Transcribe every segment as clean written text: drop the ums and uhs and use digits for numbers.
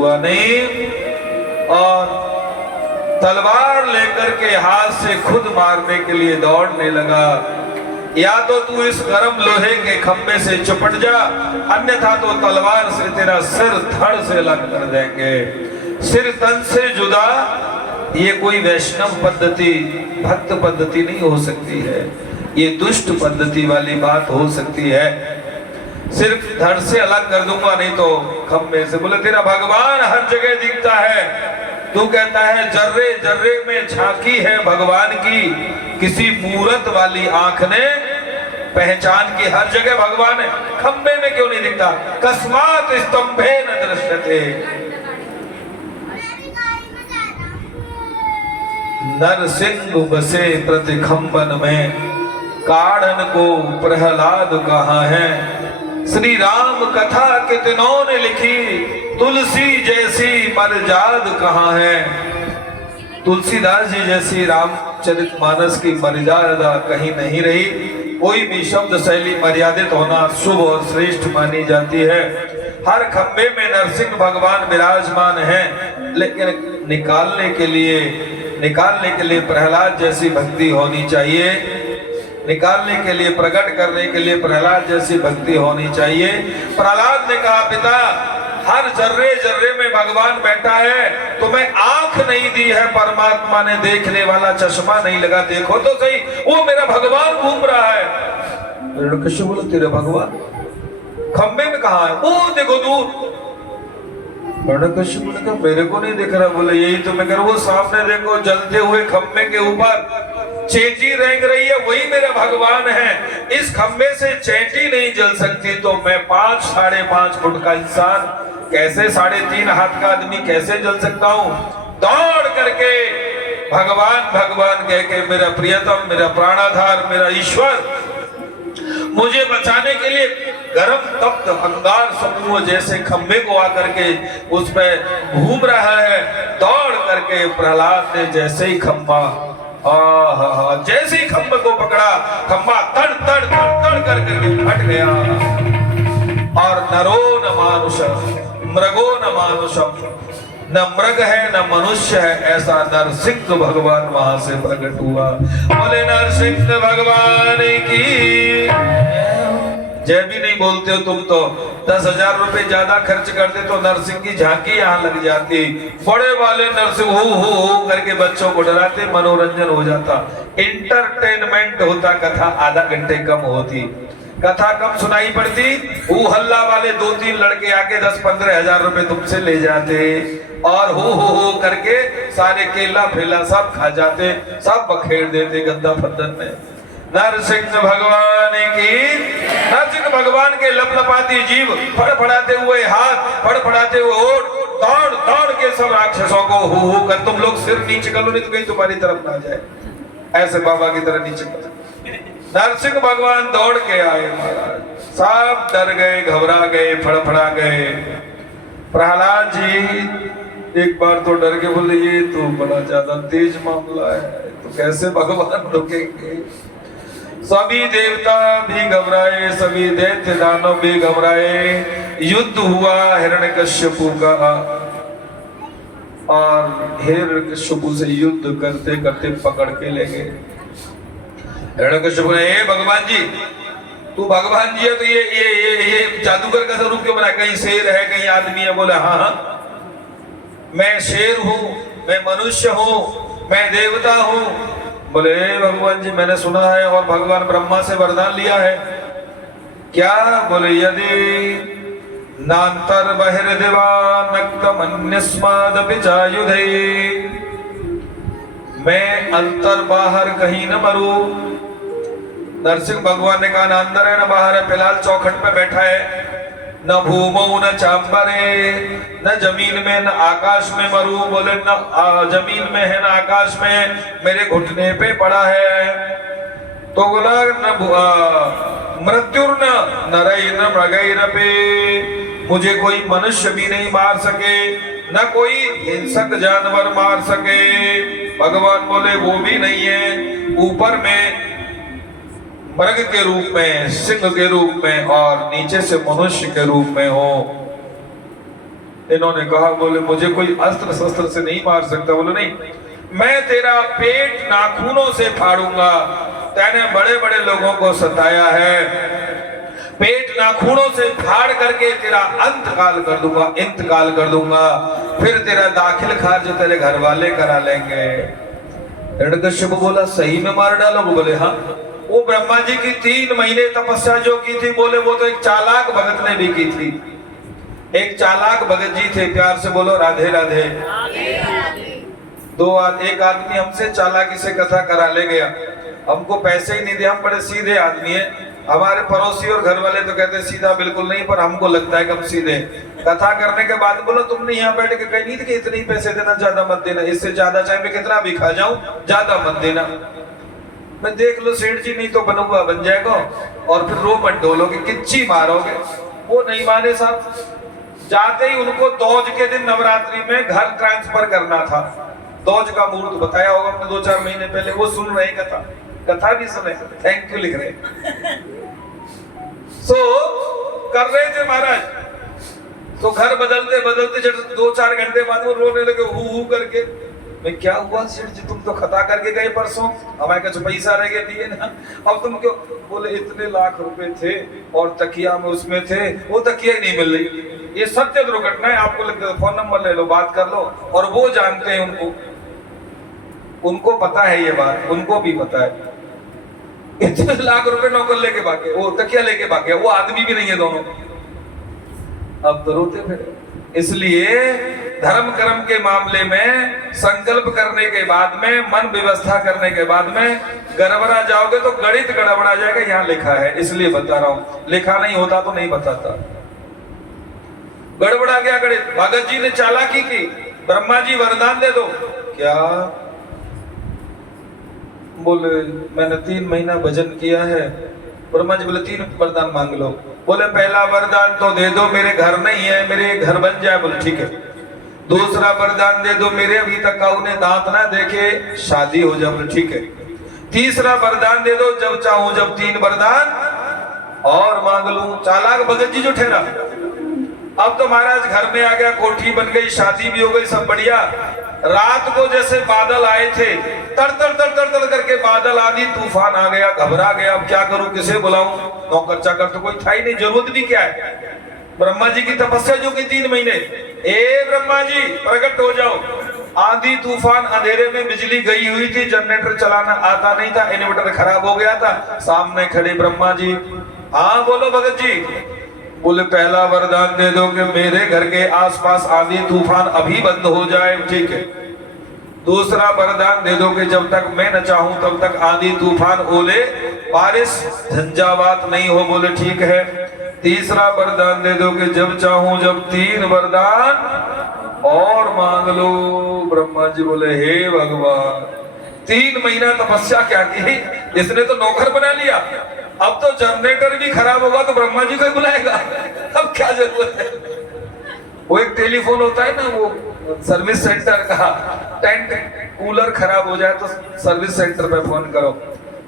हुआ नहीं और तलवार लेकर के हाथ से खुद मारने के लिए दौड़ने लगा। या तो तू इस गरम लोहे के खंभे से चिपट जा, अन्यथा तो तलवार से तेरा सिर धड़ से अलग कर देंगे। सिर तन से जुदा ये कोई वैष्णव पद्धति, भक्त पद्धति नहीं हो सकती है, ये दुष्ट पद्धति वाली बात हो सकती है। सिर्फ धड़ से अलग कर दूंगा, नहीं तो खंभे से। बोले तेरा भगवान हर जगह दिखता है, तू कहता है जर्रे जर्रे में झांकी है भगवान की, किसी मूरत वाली आंख ने पहचान की हर जगह भगवान है, खंबे में क्यों नहीं दिखता? कस्मात स्तंभे न दृश्यते। नरसिंह बसे प्रतिखंबन में, काढ़न को प्रहलाद कहाँ है। श्री राम कथा कितनों ने लिखी, तुलसी जैसी मर्याद कहाँ है। तुलसीदास जी जैसी रामचरितमानस की मर्यादा कहीं नहीं रही। कोई भी शब्द शैली मर्यादित होना शुभ और श्रेष्ठ मानी जाती है। हर खंबे में नरसिंह भगवान विराजमान हैं, लेकिन निकालने के लिए प्रहलाद जैसी भक्ति होनी चाहिए। निकालने के लिए, प्रकट करने के लिए प्रहलाद जैसी भक्ति होनी चाहिए। प्रहलाद ने कहा पिता, हर जर्रे जर्रे में भगवान बैठा है, तुम्हें आंख नहीं दी है परमात्मा ने, देखने वाला चश्मा नहीं लगा, देखो तो सही, वो मेरा भगवान घूम रहा है। हिरण्यकश्यप बोला तेरे भगवान खंबे में कहा है? वो देखो दूर। हिरण्यकश्यप ने कहा मेरे को नहीं दिख रहा। बोले यही तो मैं कह रहा हूं, वो सामने देखो जलते हुए खंबे के ऊपर चेटी रेंग रही है, वही मेरा भगवान है। इस खंबे से चेटी नहीं जल सकती तो मैं 5 साढ़े 5 फुट का इंसान कैसे, 3.5 हाथ का आदमी कैसे जल सकता हूँ? दौड़ करके भगवान भगवान कह के, मेरा प्रियतम, मेरा प्राणाधार, मेरा ईश्वर, मुझे बचाने के लिए गरम तप्त अंगार समूह जैसे खंबे को आकर के उस पे घूम रहा है। दौड़ करके प्रहलाद ने जैसे ही खंबा जैसे ही खंबे को पकड़ा, खंबा तड़ तड़ तड़ तड़ करके फट गया। और नरो न मानुष मृगो न मानुषम, न मृग है न मनुष्य है, ऐसा नरसिंह भगवान वहां से प्रकट हुआ। बोले नरसिंह भगवान की जय भी नहीं बोलते हो तुम तो। 10,000 रुपए ज्यादा खर्च करते तो नरसिंह की झांकी यहाँ लग जाती। बड़े वाले नरसिंह हो करके बच्चों को डराते, मनोरंजन हो जाता, इंटरटेनमेंट होता, कथा आधा घंटे कम होती, कथा कम सुनाई पड़ती। वो हल्ला वाले 2-3 लड़के आके 10-15 हजार रुपए तुमसे ले जाते और हो करके सारे केला फेला सब खा जाते, सब बखेड़ देते गंदा फंदन में। नरसिंह भगवान की, नरसिंह भगवान के लपलपाती जीव, फड़फड़ाते हुए हाथ, फड़फड़ाते हुए ओठ, दौड़ दौड़ के सब राक्षसों को हो कर, तुम लोग सिर नीचे कर लो नहीं तो कहीं तुम्हारी तरफ ना जाए, ऐसे बाबा की तरह नीचे कर। नरसिंह भगवान दौड़ के आए महाराज, सब डर गए, घबरा गए, फड़फड़ा गए। प्रहलाद जी एक बार तो डर के बोले ये तो बड़ा ज्यादा तेज मामला है, तो कैसे भगवान रुकेंगे। सभी देवता भी घबराए, सभी दैत्य दानव भी घबराए। युद्ध हुआ हिरण्यकश्यपु का, और हिरण्यकश्यपु से युद्ध करते करते पकड़ के ले गए। हिरण्यकश्यपु ने, ए भगवान जी, तू भगवान जी है तो ये जादूगर का स्वरूप क्यों बना? कहीं शेर है, कहीं आदमी है? बोले हाँ, मैं शेर हूँ, मैं मनुष्य हूँ, मैं देवता हूँ। बोले भगवान जी मैंने सुना है और भगवान ब्रह्मा से वरदान लिया है। क्या? बोले यदि नांतर बहिर्दिवा नक्तमन्यस्मादपि चायुधे, मैं अंतर बाहर कहीं न मरूं। नरसिंह भगवान ने कहा न अंदर है न बाहर है, फिलहाल चौखट पे बैठा है, न भूमौ न चांबरे, न जमीन में न आकाश में मरूं। बोले न जमीन में है न आकाश में, मेरे घुटने पे पड़ा है। तो बोला न मृत्युर्न नरैर्न मृगैरपि, मुझे कोई मनुष्य भी नहीं मार सके, न कोई हिंसक जानवर मार सके। भगवान बोले वो भी नहीं है, ऊपर में मृग के रूप में, सिंह के रूप में और नीचे से मनुष्य के रूप में हो। इन्होंने कहा, बोले मुझे कोई अस्त्र शस्त्र से नहीं मार सकता। बोले नहीं, मैं तेरा पेट नाखूनों से फाड़ूंगा। तैने बड़े बड़े लोगों को सताया है, पेट नाखूनों से फाड़ करके तेरा अंतकाल कर दूंगा, इंतकाल कर दूंगा, फिर तेरा दाखिल खार्ज तेरे घर वाले करा लेंगे। हिरण्यकश्यप बोला, सही में मार डालोगे? बोले हाँ। वो ब्रह्मा जी की 3 महीने तपस्या जो की थी, बोले वो तो एक चालाक भगत ने भी की थी। एक चालाक भगत जी थे, प्यार से बोलो राधे राधे। एक आदमी हमसे चालाकी से कथा करा ले गया, हमको पैसे ही नहीं दिए। हम बड़े सीधे आदमी हैं, हमारे पड़ोसी और घर वाले तो कहते सीधा बिल्कुल नहीं, पर हमको लगता है कि हम सीधे। कथा करने के बाद बोला, तुमने यहाँ बैठ के कही नहीं थी कि इतने ही पैसे देना, ज्यादा मत देना, इससे ज्यादा चाहे मैं कितना भी खा जाऊं, ज्यादा मत देना। मैं देख लो सेठ जी, नहीं तो बनूंगा बन जाएगा, और फिर रो मत डोलोगे, किच्ची मारोगे। वो नहीं माने साहब। जाते ही उनको दौज के दिन नवरात्रि में घर ट्रांसफर करना था। दौज का मुहूर्त बताया होगा हमने 2-4 महीने पहले। वो सुन रहे कथा भी सुने, थैंक यू लिख रहे। कर रहे थे महाराज, तो घर बदलते बदलते 2-4 घंटे बाद वो रोने लगे हु हु करके। मैं क्या हुआ सेठ जी, तुम तो खता करके गए परसों, हमारे कुछ पैसा रह गए दिए ना, अब तुम क्यों? बोले इतने लाख रुपए थे और तकिया में उसमें थे, वो तकिया ही नहीं मिल रही। ये सत्य दुर्घटना है, आपको लगता है फोन नंबर ले लो, बात कर लो। और वो जानते हैं, उनको पता है ये बात, उनको भी पता है। इतने लाख रुपए नौकर लेके भागे, वो तकिया लेके भागे, वो आदमी भी नहीं है दोनों। अब तो रोते फिर। इसलिए धर्म कर्म के मामले में संकल्प करने के बाद में, मन व्यवस्था करने के बाद में गड़बड़ा जाओगे तो गणित गड़बड़ा जाएगा। यहाँ लिखा है, इसलिए बता रहा हूं, लिखा नहीं होता तो नहीं बताता। गड़बड़ा गया गणित। भगत जी ने चालाकी की, ब्रह्मा जी वरदान दे दो। क्या? बोले मैंने 3 महीना भजन किया है। ब्रह्मा जी बोले 3 वरदान मांग लो। बोले पहला वरदान तो दे दो, मेरे घर नहीं है, मेरे घर बन जाए। बोले ठीक है। दूसरा वरदान दे दो, मेरे अभी तक काऊ ने दांत ना देखे, शादी हो जाए। बोले ठीक है। तीसरा वरदान दे दो, जब चाहूं जब 3 वरदान और मांग लूं। चालाक भगत जी जो ठहरा। अब तो महाराज घर में आ गया, कोठी बन गई, शादी भी हो गई, सब बढ़िया। रात को जैसे बादल आए थे, तर तर तर तर तर करके बादल, आंधी तूफान आ गया, घबरा गया। अब क्या करूं, किसे बुलाऊं? नौकर चाकर तो कोई था ही नहीं, जरूरत भी क्या है। ब्रह्मा जी की तपस्या जो की 3 महीने, ए ब्रह्मा जी प्रकट हो जाओ। आंधी तूफान, अंधेरे में बिजली गई हुई थी, जनरेटर चलाना आता नहीं था, इन्वर्टर खराब हो गया था। सामने खड़े ब्रह्मा जी। हाँ बोलो भगत जी। बोले पहला वरदान दे दो कि मेरे घर के आसपास आंधी तूफान अभी बंद हो जाए। ठीक है। दूसरा वरदान दे दो कि जब तक मैं न चाहूं तब तक आंधी तूफान, ओले, बारिश, झंझावात नहीं हो। बोले ठीक है। तीसरा वरदान दे दो कि जब चाहूं जब 3 वरदान और मांग लो। ब्रह्मा जी बोले हे भगवान, 3 महीना तपस्या क्या की, इसने तो नौकर बना लिया। अब तो जनरेटर भी खराब होगा तो ब्रह्मा जी को ही बुलाएगा। अब क्या जरूरत है? वो एक टेलीफोन होता है ना, वो सर्विस सेंटर का, टेंट कूलर खराब हो जाए तो सर्विस सेंटर पे फोन करो।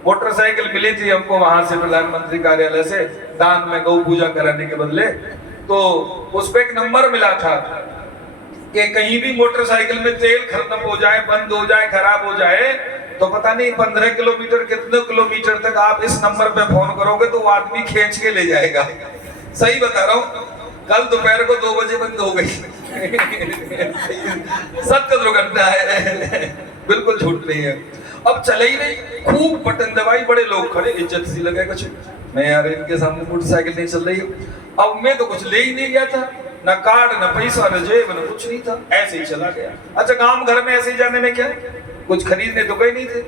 मोटरसाइकिल मिली थी हमको वहां से, प्रधानमंत्री कार्यालय से, दान में गौ पूजा कराने के बदले। तो उस पे एक नंबर मिला था कि कहीं भी मोटरसाइकिल में तेल खत्म हो जाए, बंद हो जाए, खराब हो जाए, तो पता नहीं 15 किलोमीटर कितने किलोमीटर तक आप इस नंबर पे फोन करोगे तो वो आदमी खींच के ले जाएगा। सही बता रहा हूँ। कल दोपहर को 2 बजे बंद हो गई। सत्य दुर्घटना है, बिल्कुल झूठ नहीं है। अब चले ही नहीं, खूब बटन दबाई, बड़े लोग खड़े, इज्जत सी लगे कुछ। मैं यार इनके सामने मोटरसाइकिल नहीं चल रही। अब मैं तो कुछ ले ही नहीं गया था, न कार्ड, न पैसा, न जेब, न कुछ नहीं था, ऐसे ही चला गया। अच्छा, गांव घर में ऐसे ही जाने में क्या, कुछ खरीदने तो गए नहीं थे।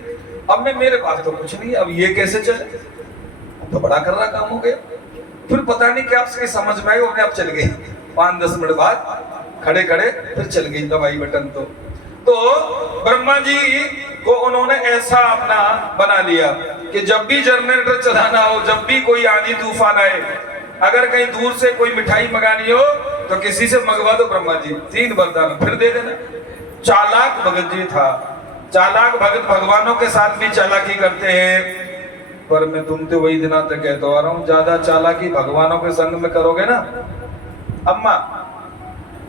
अब मैं, मेरे पास तो कुछ नहीं, अब ये कैसे चले? अब तो बड़ा कर रहा काम हो गया। फिर पता नहीं क्या उसकी समझ में आई, वो अब चल गई। 5-10 मिनट बाद खड़े खड़े फिर चल गई दबाई बटन। तो ब्रह्मा जी को उन्होंने ऐसा अपना बना लिया कि जब भी जनरेटर चलाना हो, जब भी कोई आंधी तूफान आए, अगर कहीं दूर से कोई मिठाई मंगानी हो तो किसी से मंगवा दो ब्रह्मा जी, 3 वरदान फिर दे देना। चालाक भगत जी था। चालाक भगत भगवानों के साथ भी चालाकी करते हैं। पर मैं तुमसे वही दिना तक कहता आ रहा हूँ, ज्यादा चालाकी भगवानों के संग में करोगे ना, अम्मा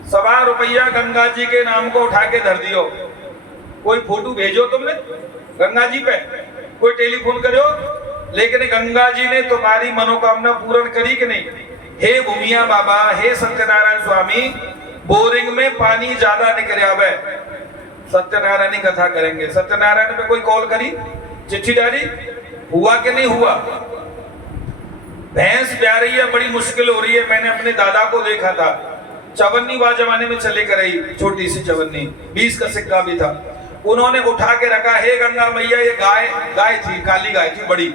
1.25 रुपया गंगा जी के नाम को उठा के धर दियो। कोई फोटो भेजो तुमने गंगा जी पे, कोई टेलीफोन करो, लेकिन गंगा जी ने तुम्हारी मनोकामना पूर्ण करी कि नहीं? हे भूमिया बाबा, हे सत्यनारायण स्वामी, बोरिंग में पानी ज्यादा निकल आवे, सत्यनारायण की कथा करेंगे। सत्यनारायण पे कोई कॉल करी, चिट्ठी डाली, हुआ कि नहीं हुआ? भैंस ब्याह रही है, बड़ी मुश्किल हो रही है। मैंने अपने दादा को देखा था, चवन्नी वह जमाने में चले कर रही, छोटी सी चवन्नी, 20 का सिक्का भी था। उन्होंने उठा के रखा, हे गंगा मैया, ये गाय थी, काली गाय थी बड़ी,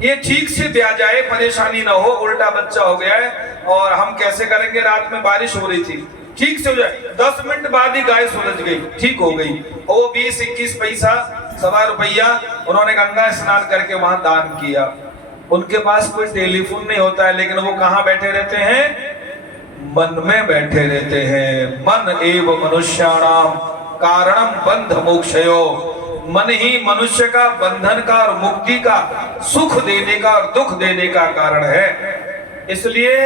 ये ठीक से ब्याह जाए, परेशानी ना हो, उल्टा बच्चा हो गया है और हम कैसे करेंगे? रात में बारिश हो रही थी, ठीक से हो जाए। 10 मिनट बाद ही गाय सुलझ गई, ठीक हो गई। और वो 20-21 पैसा, 1.25 रुपया उन्होंने गंगा स्नान करके वहां दान किया। उनके पास कोई टेलीफोन नहीं होता है, लेकिन वो कहां बैठे रहते हैं? मन में बैठे रहते हैं। मन एव मनुष्याणाम कारणम बंध मोक्षयो। मन ही मनुष्य का बंधन का और मुक्ति का, सुख देने का और दुख देने का कारण है। इसलिए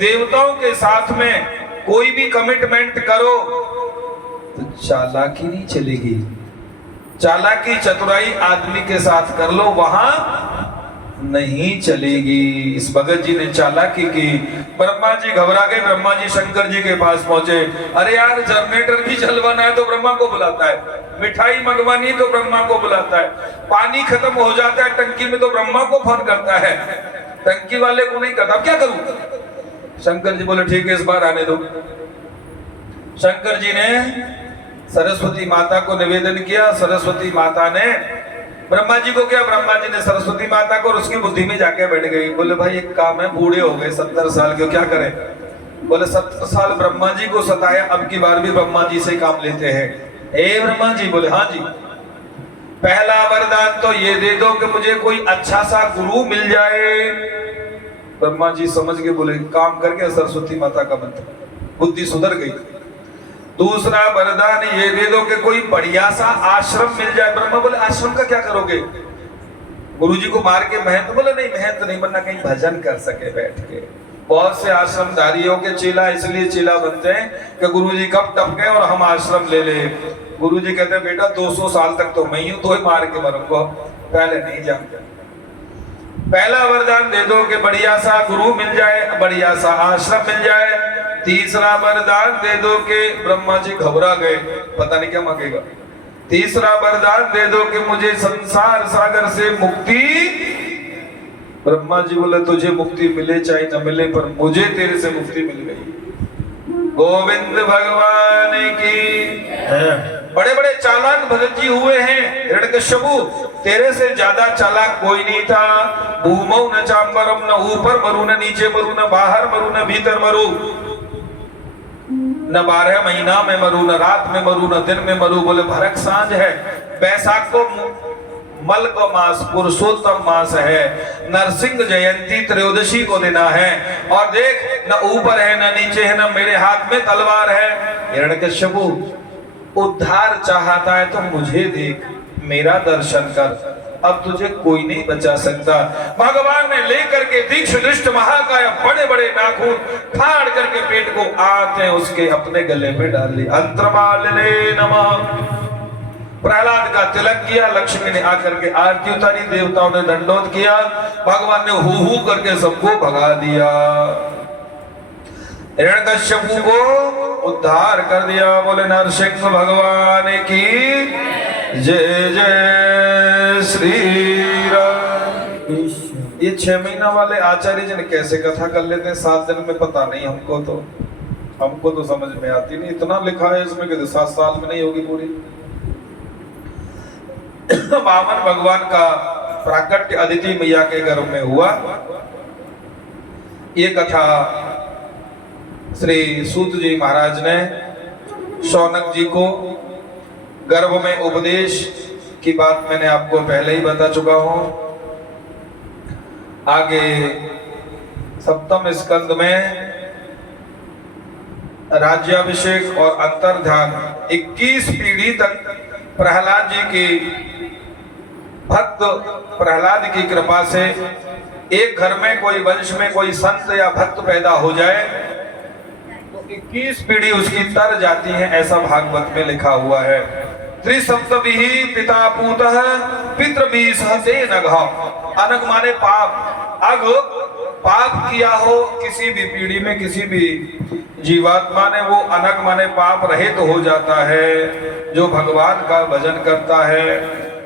देवताओं के साथ में कोई भी कमिटमेंट करो तो चालाकी नहीं चलेगी। चालाकी चतुराई आदमी के साथ कर लो, वहां नहीं चलेगी। इस भगत जी ने चालाकी की। ब्रह्मा जी घबरा गए, ब्रह्मा जी शंकर जी के पास पहुंचे। अरे यार, जनरेटर भी चलवाना है तो ब्रह्मा को बुलाता है, मिठाई मंगवानी तो ब्रह्मा को बुलाता है, पानी खत्म हो जाता है टंकी में तो ब्रह्मा को फोन करता है, टंकी वाले को नहीं करता। अब क्या करूं? शंकर जी बोले ठीक है, इस बार आने दो। शंकर जी ने सरस्वती माता को निवेदन किया। सरस्वती माता ने ब्रह्मा जी को क्या? ब्रह्मा जी ने सरस्वती माता को, और उसकी बुद्धि में जाके बैठ गई। बोले भाई एक काम है, बूढ़े हो गए 70 साल के, क्या करें? बोले 70 साल ब्रह्मा जी को सताया, अब की बार भी ब्रह्मा जी से काम लेते हैं। ए ब्रह्मा जी? बोले हाँ जी। पहला वरदान तो ये दे दो कि मुझे कोई अच्छा सा गुरु मिल जाए। ब्रह्मा जी समझ के बोले काम करके सरस्वती माता का मंत्र, बुद्धि सुधर गई। दूसरा वरदान ये दे दो कि कोई बढ़िया सा आश्रम मिल जाए। ब्रह्मा बोले आश्रम का क्या करोगे? गुरुजी को मार के महंत? बोले नहीं, महंत नहीं बनना, कहीं भजन कर सके बैठ के। बहुत से आश्रमधारियों के चेला इसलिए चेला बनते हैं कि गुरुजी कब टपके और हम आश्रम ले ले। गुरुजी कहते हैं बेटा 200 साल तक तो मैं यूं तो ही मार के मरूंगा, पहले नहीं जानते। पहला वरदान दे दो कि बढ़िया सा गुरु मिल जाए, बढ़िया सा आश्रम मिल जाए। तीसरा वरदान दे दो कि ब्रह्मा जी घबरा गए, पता नहीं क्या मांगेगा। तीसरा वरदान दे दो कि मुझे संसार सागर से मुक्ति। ब्रह्मा जी बोले तुझे मुक्ति मिले चाहे न मिले, पर मुझे तेरे से मुक्ति मिल गई। गोविंद भगवान की। बड़े बड़े चालाक भगत जी हुए हैं। हिरण्यकश्यपु, तेरे से ज्यादा चालाक कोई नहीं था। भूमौ न चांबरम, न ऊपर मरू, न नीचे मरू, न बाहर मरू, न भीतर मरू, न 12 महीना में मरू, न रात में मरू, न दिन में मरू। बोले भरक सांझ है, बैसाख को मल को मास, पुरुषोत्तम मास है, नरसिंह जयंती त्रयोदशी को देना है। और देख, न ऊपर है न नीचे है, न मेरे हाथ में तलवार है। हिरण्यकश्यपु, उद्धार चाहता है तो मुझे देख, मेरा दर्शन कर, अब तुझे कोई नहीं बचा सकता। भगवान ने लेकर के दीक्ष दृष्ट महाकाय बड़े बड़े नाखून फाड़ करके पेट को आते उसके अपने गले में डाल ली। अंतरमालिने नमः। प्रहलाद का तिलक किया, लक्ष्मी ने आकर के आरती उतारी, देवताओं ने दंडोत किया, भगवान ने हु हु करके सबको भगा दिया। हिरण्यकश्यपु को उद्धार कर दिया। बोले नरसिंह भगवान की जय जय श्री राम। ये 6 महीना वाले आचार्य जी ने कैसे कथा कर लेते हैं 7 दिन में, पता नहीं। हमको तो समझ में आती नहीं। इतना लिखा है इसमें कि 7 साल में नहीं होगी पूरी। वामन भगवान का प्राकट्य अदिति मैया के गर्भ में हुआ। ये कथा श्री सूत जी महाराज ने शौनक जी को गर्भ में उपदेश की बात मैंने आपको पहले ही बता चुका हूं। आगे 7वें स्कंद में राज्याभिषेक और अंतर्ध्यान 21 पीढ़ी तक प्रहलाद जी की भक्त प्रहलाद की कृपा से एक घर में कोई वंश में कोई संत या भक्त पैदा हो जाए तो 21 पीढ़ी उसकी तर जाती है, ऐसा भागवत में लिखा हुआ है। त्रिसप्तभिः पिता पूतः पितृभिः सहते नघ। अनग माने पाप। अग पाप किया हो किसी भी पीढ़ी में, किसी भी जीवात्मा ने, वो अनग माने पाप रहित हो जाता है। जो भगवान का भजन करता है,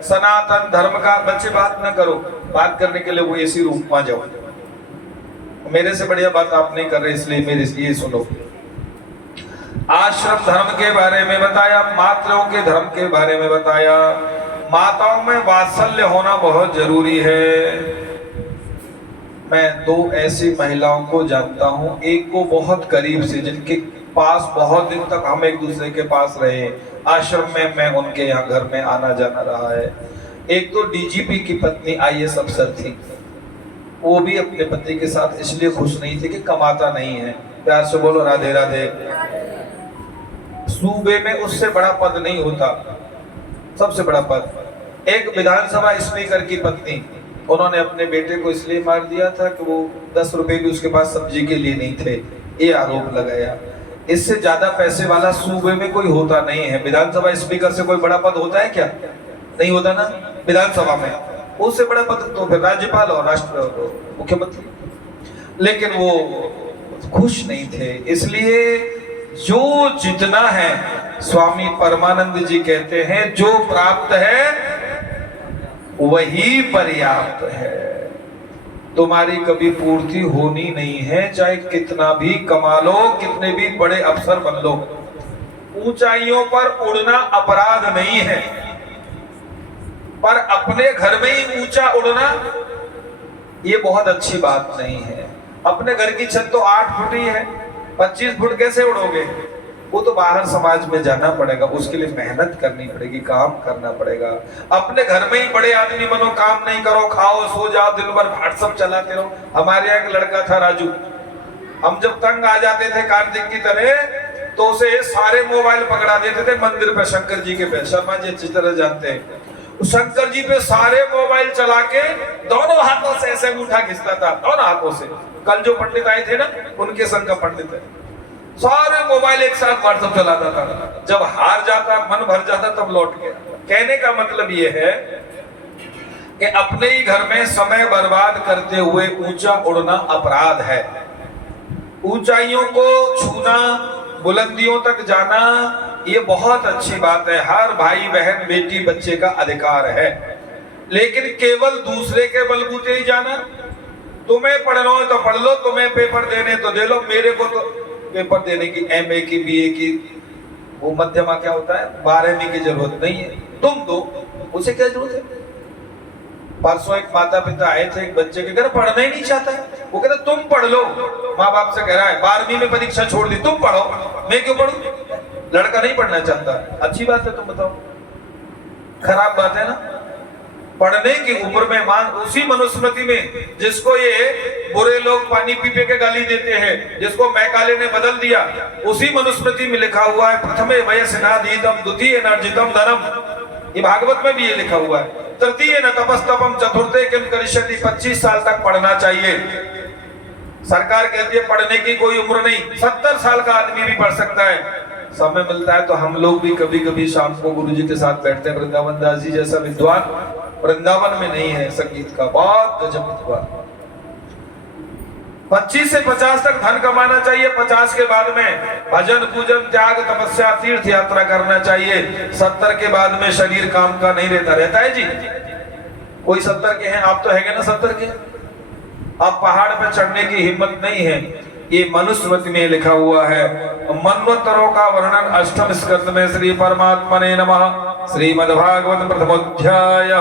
सनातन धर्म का, बच्चे बात न करो, बात करने के लिए वो एसी रूम में जाओ। मेरे से बढ़िया बात आप नहीं कर रहे, इसलिए मेरे ये सुनो। आश्रम धर्म के बारे में बताया, माताओं के धर्म के बारे में बताया। माताओं में वात्सल्य होना बहुत जरूरी है। मैं दो ऐसी महिलाओं को जानता हूं, एक को बहुत करीब से, जिनके पास बहुत दिन तक हम एक दूसरे के पास रहे, आश्रम में मैं उनके यहाँ घर में आना जाना रहा है। एक तो डीजीपी की पत्नी IAS अफसर थी। वो भी अपने पति के साथ इसलिए खुश नहीं थी कि कमाता नहीं है। प्यार से बोलो राधे राधे। सूबे में उससे बड़ा पद नहीं होता, सबसे बड़ा पद। एक विधानसभा स्पीकर की पत्नी, उन्होंने अपने बेटे को इसलिए मार दिया था कि वो 10 रुपए भी उसके पास सब्जी के लिए नहीं थे, ये आरोप लगाया। इससे ज्यादा पैसे वाला सूबे में कोई होता नहीं है। विधानसभा स्पीकर से कोई बड़ा पद होता है क्या? नहीं होता ना विधानसभा में। उससे बड़ा पद तो फिर राज्यपाल और राष्ट्र मुख्यमंत्री। लेकिन वो खुश नहीं थे, इसलिए जो जितना है, स्वामी परमानंद जी कहते हैं, जो प्राप्त है वही पर्याप्त है। तुम्हारी कभी पूर्ति होनी नहीं है, चाहे कितना भी कमा लो, कितने भी बड़े अफसर बन लो। ऊंचाइयों पर उड़ना अपराध नहीं है, पर अपने घर में ही ऊंचा उड़ना ये बहुत अच्छी बात नहीं है। अपने घर की छत तो 8 फुट ही है, 25 फुट कैसे उड़ोगे? वो तो बाहर समाज में जाना पड़ेगा, उसके लिए मेहनत करनी पड़ेगी, काम करना पड़ेगा। अपने घर में ही बड़े आदमी बनो, काम नहीं करो, खाओ सो जाओ, दिन भर व्हाट्सएप चलाते रहो। हमारे यहाँ एक लड़का था राजू, हम जब तंग आ जाते थे कार्तिक की तरह, तो उसे सारे मोबाइल पकड़ा देते थे मंदिर पे, शंकर जी के पे। शर्मा जी अच्छी तरह जानते हैं, शंकर जी पे सारे मोबाइल चला के दोनों हाथों से ऐसे अंगूठा खींचता था, दोनों हाथों से। कल जो पंडित आए थे ना, उनके संग का पंडित है, सारे मोबाइल एक साथ व्हाट्सएप चलाता था। जब हार जाता, मन भर जाता, तब लौट गया। कहने का मतलब ये है कि अपने ही घर में समय बर्बाद करते हुए ऊंचा उड़ना अपराध है। ऊंचाइयों को छूना, बुलंदियों तक जाना, ये बहुत अच्छी बात है। हर भाई बहन, बेटी बच्चे का अधिकार है। लेकिन केवल दूसरे के बलबूते ही जाना, तुम्हें पढ़ना हो तो पढ़ लो, तुम्हें पेपर देने तो दे लो। मेरे को तो पेपर देने की MA की BA की वो मध्यमा क्या होता है 12वीं की जरूरत नहीं है, तुम दो, उसे क्या जरूरत है? परसों एक माता पिता आए थे, एक बच्चे के घर पढ़ना ही नहीं चाहता है। वो कहते तुम पढ़ लो, माँ बाप से कह रहा है 12वीं में परीक्षा छोड़ दी, तुम पढ़ो, मैं क्यों पढ़ूं? लड़का नहीं पढ़ना चाहता। अच्छी बात है, तुम बताओ, खराब बात है ना? पढ़ने की उम्र में मान, उसी मनुस्मृति में जिसको ये बुरे लोग पानी पी के गाली देते हैं, जिसको मैकाले ने बदल दिया, उसी मनुस्मृति में लिखा हुआ है प्रथमे वयसनाधीतम द्वितीय नर्जितम धनम। ये भागवत में भी ये लिखा हुआ है। तृतीय न तपस्तपम चतुर्थे किम करिष्यति। 25 साल तक पढ़ना चाहिए। सरकार कहती है पढ़ने की कोई उम्र नहीं, 70 साल का आदमी भी पढ़ सकता है। समय मिलता है तो हम लोग भी कभी कभी शाम को गुरुजी के साथ बैठते हैं। वृंदावन दास जी जैसा विद्वान वृंदावन में नहीं है, संगीत का बहुत गजब विद्वान। 25 से 50 तक धन कमाना चाहिए। 50 के बाद में भजन पूजन त्याग तपस्या तीर्थ यात्रा करना चाहिए। 70 के बाद में शरीर काम का नहीं रहता है जी। कोई 70 के हैं, आप तो हैगे ना 70 के, आप पहाड़ पे चढ़ने की हिम्मत नहीं है। ये मनुस्मृति में लिखा हुआ है। मनवंतरों का वर्णन 8वें स्कंद में श्री परमात्मने नमः श्रीमद्भागवत प्रथमोध्याय।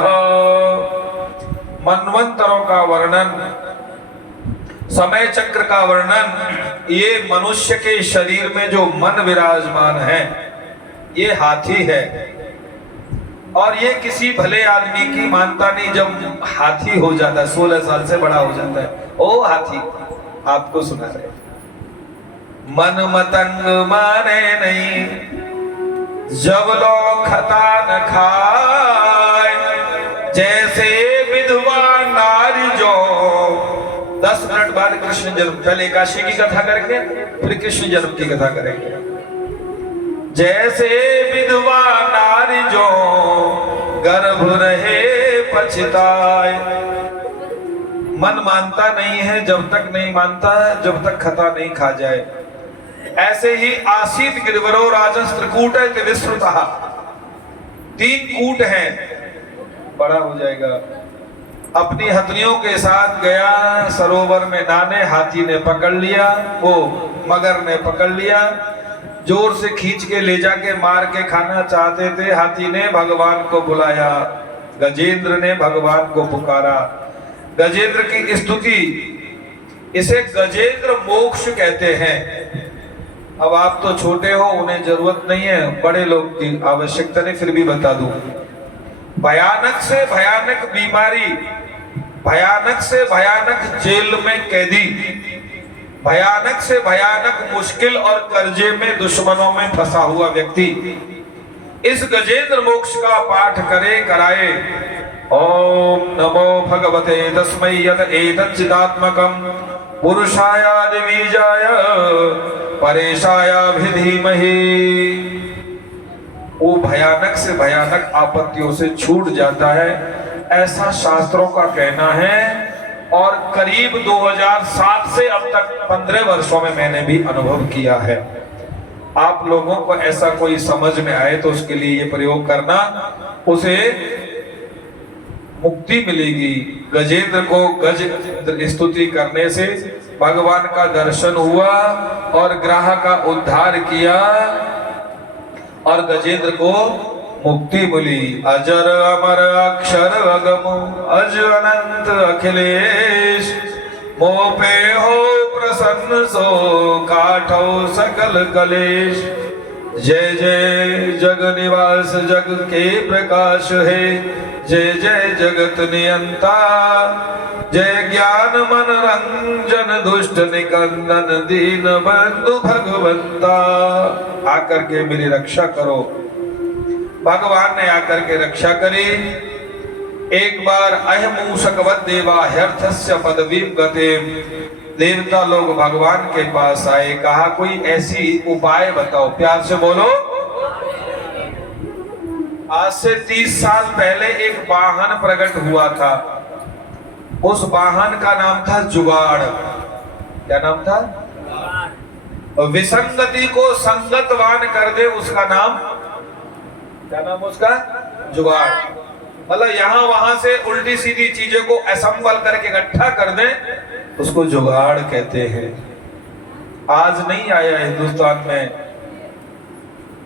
मनवंतरों का वर्णन, समय चक्र का वर्णन, ये मनुष्य के शरीर में जो मन विराजमान है ये हाथी है। और ये किसी भले आदमी की मानता नहीं। जब हाथी हो जाता है, 16 साल से बड़ा हो जाता है, ओ हाथी आपको सुना रहे। मन मतंग माने नहीं, जब लोग खता न खाए, जैसे विधवा नारी जो 10 मिनट बाद कृष्ण जन्म, पहले एकादशी की कथा करेंगे, फिर कृष्ण जन्म की कथा करेंगे। जैसे विधवा नारी जो गर्भ रहे पछताए, मन मानता नहीं है जब तक नहीं मानता है, जब तक खता नहीं खा जाए। ऐसे ही आसीत गिरवरो राजस त्रिकूट है विस्तृतः, 3 कूट हैं, बड़ा हो जाएगा। अपनी हथनियों के साथ गया सरोवर में नहाने, हाथी ने पकड़ लिया, वो मगर ने पकड़ लिया, जोर से खींच के ले जाके मार के खाना चाहते थे। हाथी ने भगवान को बुलाया, गजेंद्र ने भगवान को पुकारा। गजेंद्र की स्तुति, इसे गजेंद्र मोक्ष कहते हैं। अब आप तो छोटे हो, उन्हें जरूरत नहीं है, बड़े लोग की आवश्यकता नहीं, फिर भी बता दूं। भयानक से भयानक बीमारी, भयानक से भयानक जेल में कैदी, भयानक से भयानक मुश्किल और कर्जे में दुश्मनों में फंसा हुआ व्यक्ति इस गजेंद्र मोक्ष का पाठ करे कराए। ओम नमो भगवते तस्मै यत एतच्चिदात्मकं पुरुषाय दिवीजाय परेशाय धीमहि। वो भयानक से भयानक आपत्तियों से छूट जाता है, ऐसा शास्त्रों का कहना है। और करीब 2007 से अब तक 15 वर्षों में मैंने भी अनुभव किया है। आप लोगों को ऐसा कोई समझ में आए तो उसके लिए ये प्रयोग करना, उसे मुक्ति मिलेगी। गजेंद्र को गज स्तुति करने से भगवान का दर्शन हुआ और ग्रह का उद्धार किया और गजेंद्र को मुक्ति मिली। अजर अमर अक्षर अगम अज अनंत अखिलेश, मोपे हो प्रसन्न सो काटो सकल कलेश। जय जय जग निवास जग के प्रकाश है, जय जय जगत नियंता, जय ज्ञान मन रंजन दुष्ट निकंदन दीन बंधु भगवंता। आकर के मेरी रक्षा करो। भगवान ने आकर के रक्षा करी। एक बार अहमूषकवत देवा ह्यर्थस्य पदवीं गते, देवता लोग भगवान के पास आए, कहा कोई ऐसी उपाय बताओ। प्यार से बोलो। आज से 30 साल पहले एक वाहन प्रकट हुआ था। उस वाहन का नाम था जुगाड़। क्या नाम था? विसंगति को संगतवान कर दे, उसका नाम क्या नाम उसका? जुगाड़। मतलब यहां वहां से उल्टी सीधी चीजों को असंबल करके इकट्ठा कर दे, उसको जुगाड़ कहते हैं। आज नहीं आया हिंदुस्तान में,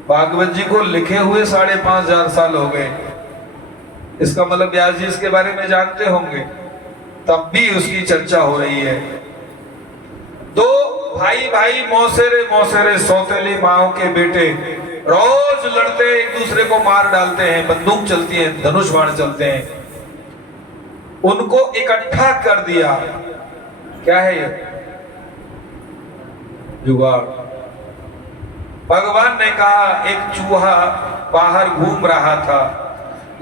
भागवत जी को लिखे हुए 5,500 साल हो गए। इसका मतलब व्यास जी इसके बारे में जानते होंगे, तब भी उसकी चर्चा हो रही है। 2 भाई भाई मौसेरे मौसेरे सौतेली माओ के बेटे रोज लड़ते, एक दूसरे को मार डालते हैं, बंदूक चलती है, धनुष बाण चलते हैं। उनको इकट्ठा कर दिया। क्या है ये? जुगाड़। भगवान ने कहा, एक चूहा बाहर घूम रहा था,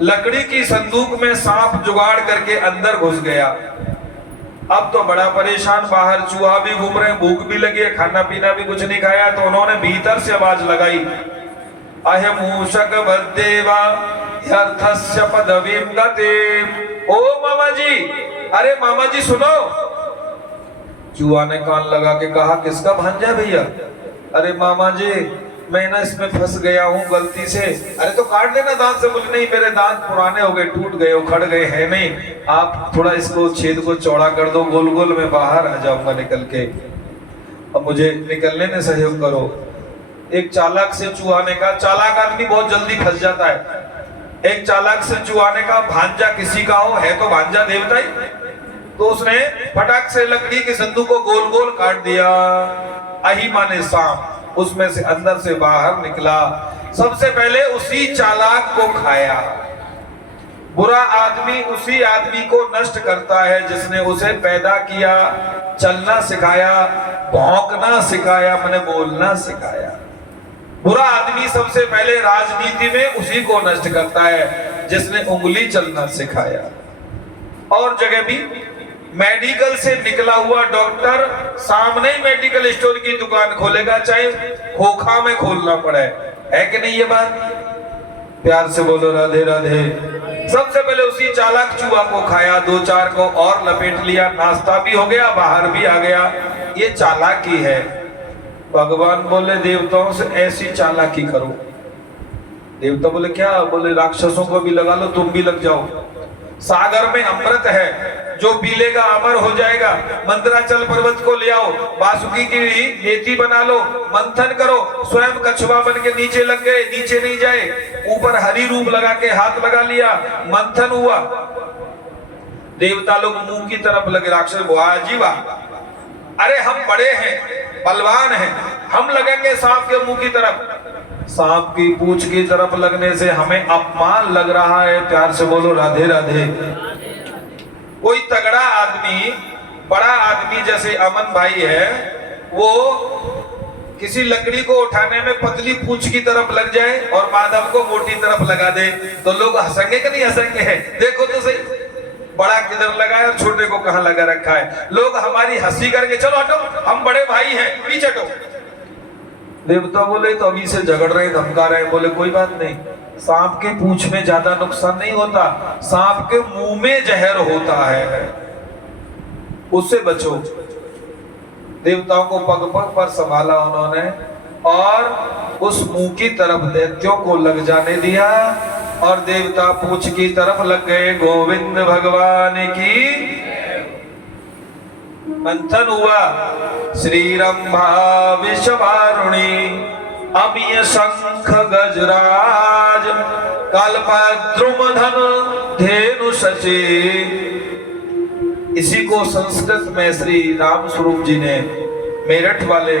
लकड़ी की संदूक में सांप जुगाड़ करके अंदर घुस गया। अब तो बड़ा परेशान, बाहर चूहा भी घूम रहे हैं, भूख भी लगी है, खाना पीना भी कुछ नहीं खाया, तो उन्होंने भीतर से आवाज लगाई, अहमूषक वद्देवा ह्यर्थस्य पदवीं गते। ओ मामा जी, अरे मामा जी सुनो। चूहा ने कान लगा के कहा, किसका भांजा भैया? अरे मामा जी मैं ना इसमें फंस गया हूँ गलती से। अरे तो काट देना दांत से। बोले नहीं, मेरे दांत पुराने हो गए, टूट गए, उखड़ गए हैं नहीं, आप थोड़ा इसको छेद को चौड़ा कर दो, गोल गोल में बाहर आ जाऊंगा निकल के, अब मुझे निकलने में सहयोग करो। एक चालाक से चूहा ने कहा, चालाक आदमी बहुत जल्दी फंस जाता है। एक चालाक से चूहा ने कहा, भांजा किसी का हो, है तो भांजा देवता ही। तो उसने फटाक से लकड़ी के संदूक को गोल गोल काट दिया। अहिमा ने सांप उसमें से अंदर से बाहर निकला, सबसे पहले उसी चालाक को खाया। बुरा आदमी उसी आदमी को नष्ट करता है जिसने उसे पैदा किया, चलना सिखाया, भौंकना सिखाया, मैंने बोलना सिखाया। बुरा आदमी सबसे पहले राजनीति में उसी को नष्ट करता है जिसने उंगली चलना सिखाया। और जगह भी मेडिकल से निकला हुआ डॉक्टर सामने ही मेडिकल स्टोर की दुकान खोलेगा, चाहे खोखा में खोलना पड़े। है कि नहीं ये बात? प्यार से बोलो राधे राधे। सबसे पहले उसी चालाक चूहा को खाया, दो चार को और लपेट लिया, नाश्ता भी हो गया, बाहर भी आ गया। ये चालाकी है। भगवान बोले देवताओं से ऐसी चालाकी करो। देवता बोले क्या? बोले राक्षसों को भी लगा लो, तुम भी लग जाओ। सागर में अमृत है, जो पीलेगा अमर हो जाएगा। मंदराचल पर्वत को ले आओ, वासुकी की नेति बना लो, मंथन करो। स्वयं कछुआ बन के नीचे लग गए, नीचे नहीं जाए, ऊपर हरि रूप लगा के हाथ लगा लिया, मंथन हुआ। देवता लोग मुंह की तरफ लगे, राक्षस वाह जी वाह, अरे हम बड़े हैं, बलवान हैं, हम लगेंगे सांप के मुंह की तरफ। सांप की पूंछ की तरफ लगने से हमें अपमान लग रहा है। प्यार से बोलो राधे राधे। कोई तगड़ा आदमी, बड़ा आदमी जैसे अमन भाई है, वो किसी लकड़ी को उठाने में पतली पूंछ की तरफ लग जाए और माधव को मोटी तरफ लगा दे, तो लोग हंसेंगे कि नहीं हंसेंगे? देखो तो सही, बड़ा किधर लगा है और छोटे को कहां लगा रखा है। लोग हमारी हंसी करके चलो हटो, हम बड़े भाई हैं, पीछे हटो। देवता बोले तो अभी से झगड़ रहे, धमका रहे। बोले कोई बात नहीं, सांप के पूंछ में ज्यादा नुकसान नहीं होता, सांप के मुंह में जहर होता है, उससे बचो। देवताओं को पग पग पर संभाला उन्होंने और उस मुंह की तरफ दैत्यों को लग जाने दिया और देवता पूंछ की तरफ लग गए। गोविंद भगवान की मंथन हुआ। श्री रंभा विश्ववारुणी अमीय शंख गजराज कल्पद्रुमधन धेनु शची। इसी को संस्कृत में श्री राम स्वरूप जी ने, मेरठ वाले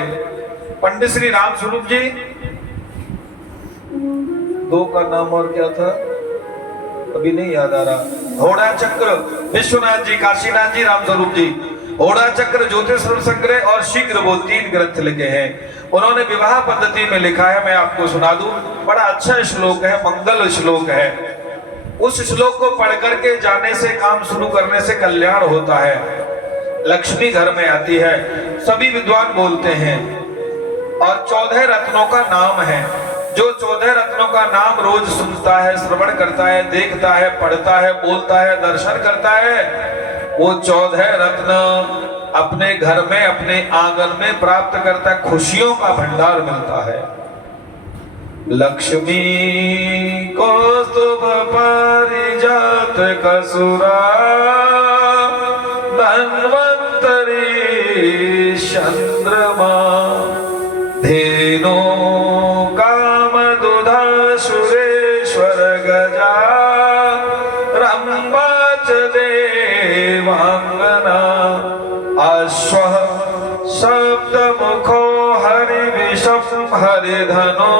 पंडित श्री राम स्वरूप जी, दो का नाम और क्या था अभी नहीं याद आ रहा, घोड़ा चक्र विश्वनाथ जी, काशीनाथ जी, राम स्वरूप जी। घोड़ा चक्र, ज्योतिष संग्रह और शीघ्र वो 3 ग्रंथ लिखे हैं। उन्होंने विवाह पद्धति में लिखा है, मैं आपको सुना दूं, बड़ा अच्छा श्लोक है, मंगल श्लोक है। उस श्लोक को पढ़ करके जाने से, काम शुरू करने से कल्याण होता है, लक्ष्मी घर में आती है, सभी विद्वान बोलते हैं। और 14 रत्नों का नाम है। जो 14 रत्नों का नाम रोज सुनता है, श्रवण करता है, देखता है, पढ़ता है, बोलता है, दर्शन करता है, वो 14 रत्न अपने घर में, अपने आंगन में प्राप्त करता है, खुशियों का भंडार मिलता है। लक्ष्मी कौस्तुभ परिजात कसुरा धन्वंतरी चंद्रमा धेनो कामदुधा सुरेश्वर गजा रंबा च देवांगना अश्व शब्द मुखो हरिविषम हरिधनो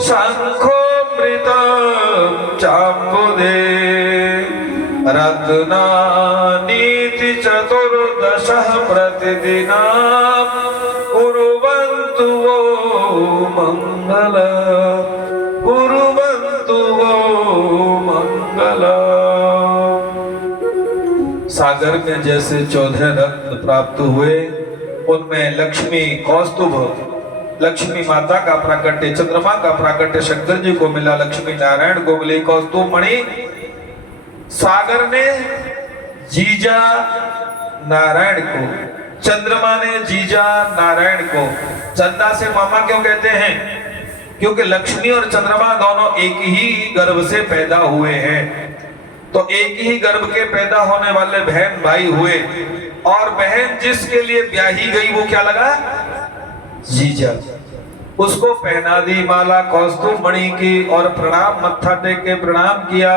शंखो मृतम चाम्बुदे रत्नानीति चतुर्दशः प्रतिदिना कुर्वन्तु वो मंगल, कुर्वन्तु वो मंगल। सागर में जैसे 14 रत्न प्राप्त हुए, उनमें लक्ष्मी कौस्तुभ, लक्ष्मी माता का प्राकट्य, चंद्रमा का प्राकट्य शंकर जी को मिला, लक्ष्मी नारायण को मिली कौस्तुभ मणि। सागर ने जीजा नारायण को, चंद्रमा ने जीजा नारायण को। चंदा से मामा क्यों कहते हैं? क्योंकि लक्ष्मी और चंद्रमा दोनों एक ही गर्भ से पैदा हुए हैं, तो एक ही गर्भ के पैदा होने वाले बहन भाई हुए। और बहन जिसके लिए ब्याही गई वो क्या लगा? जीजा। उसको पहना दी माला कौस्तुभ मणि की और प्रणाम, मत्था टेक के प्रणाम किया।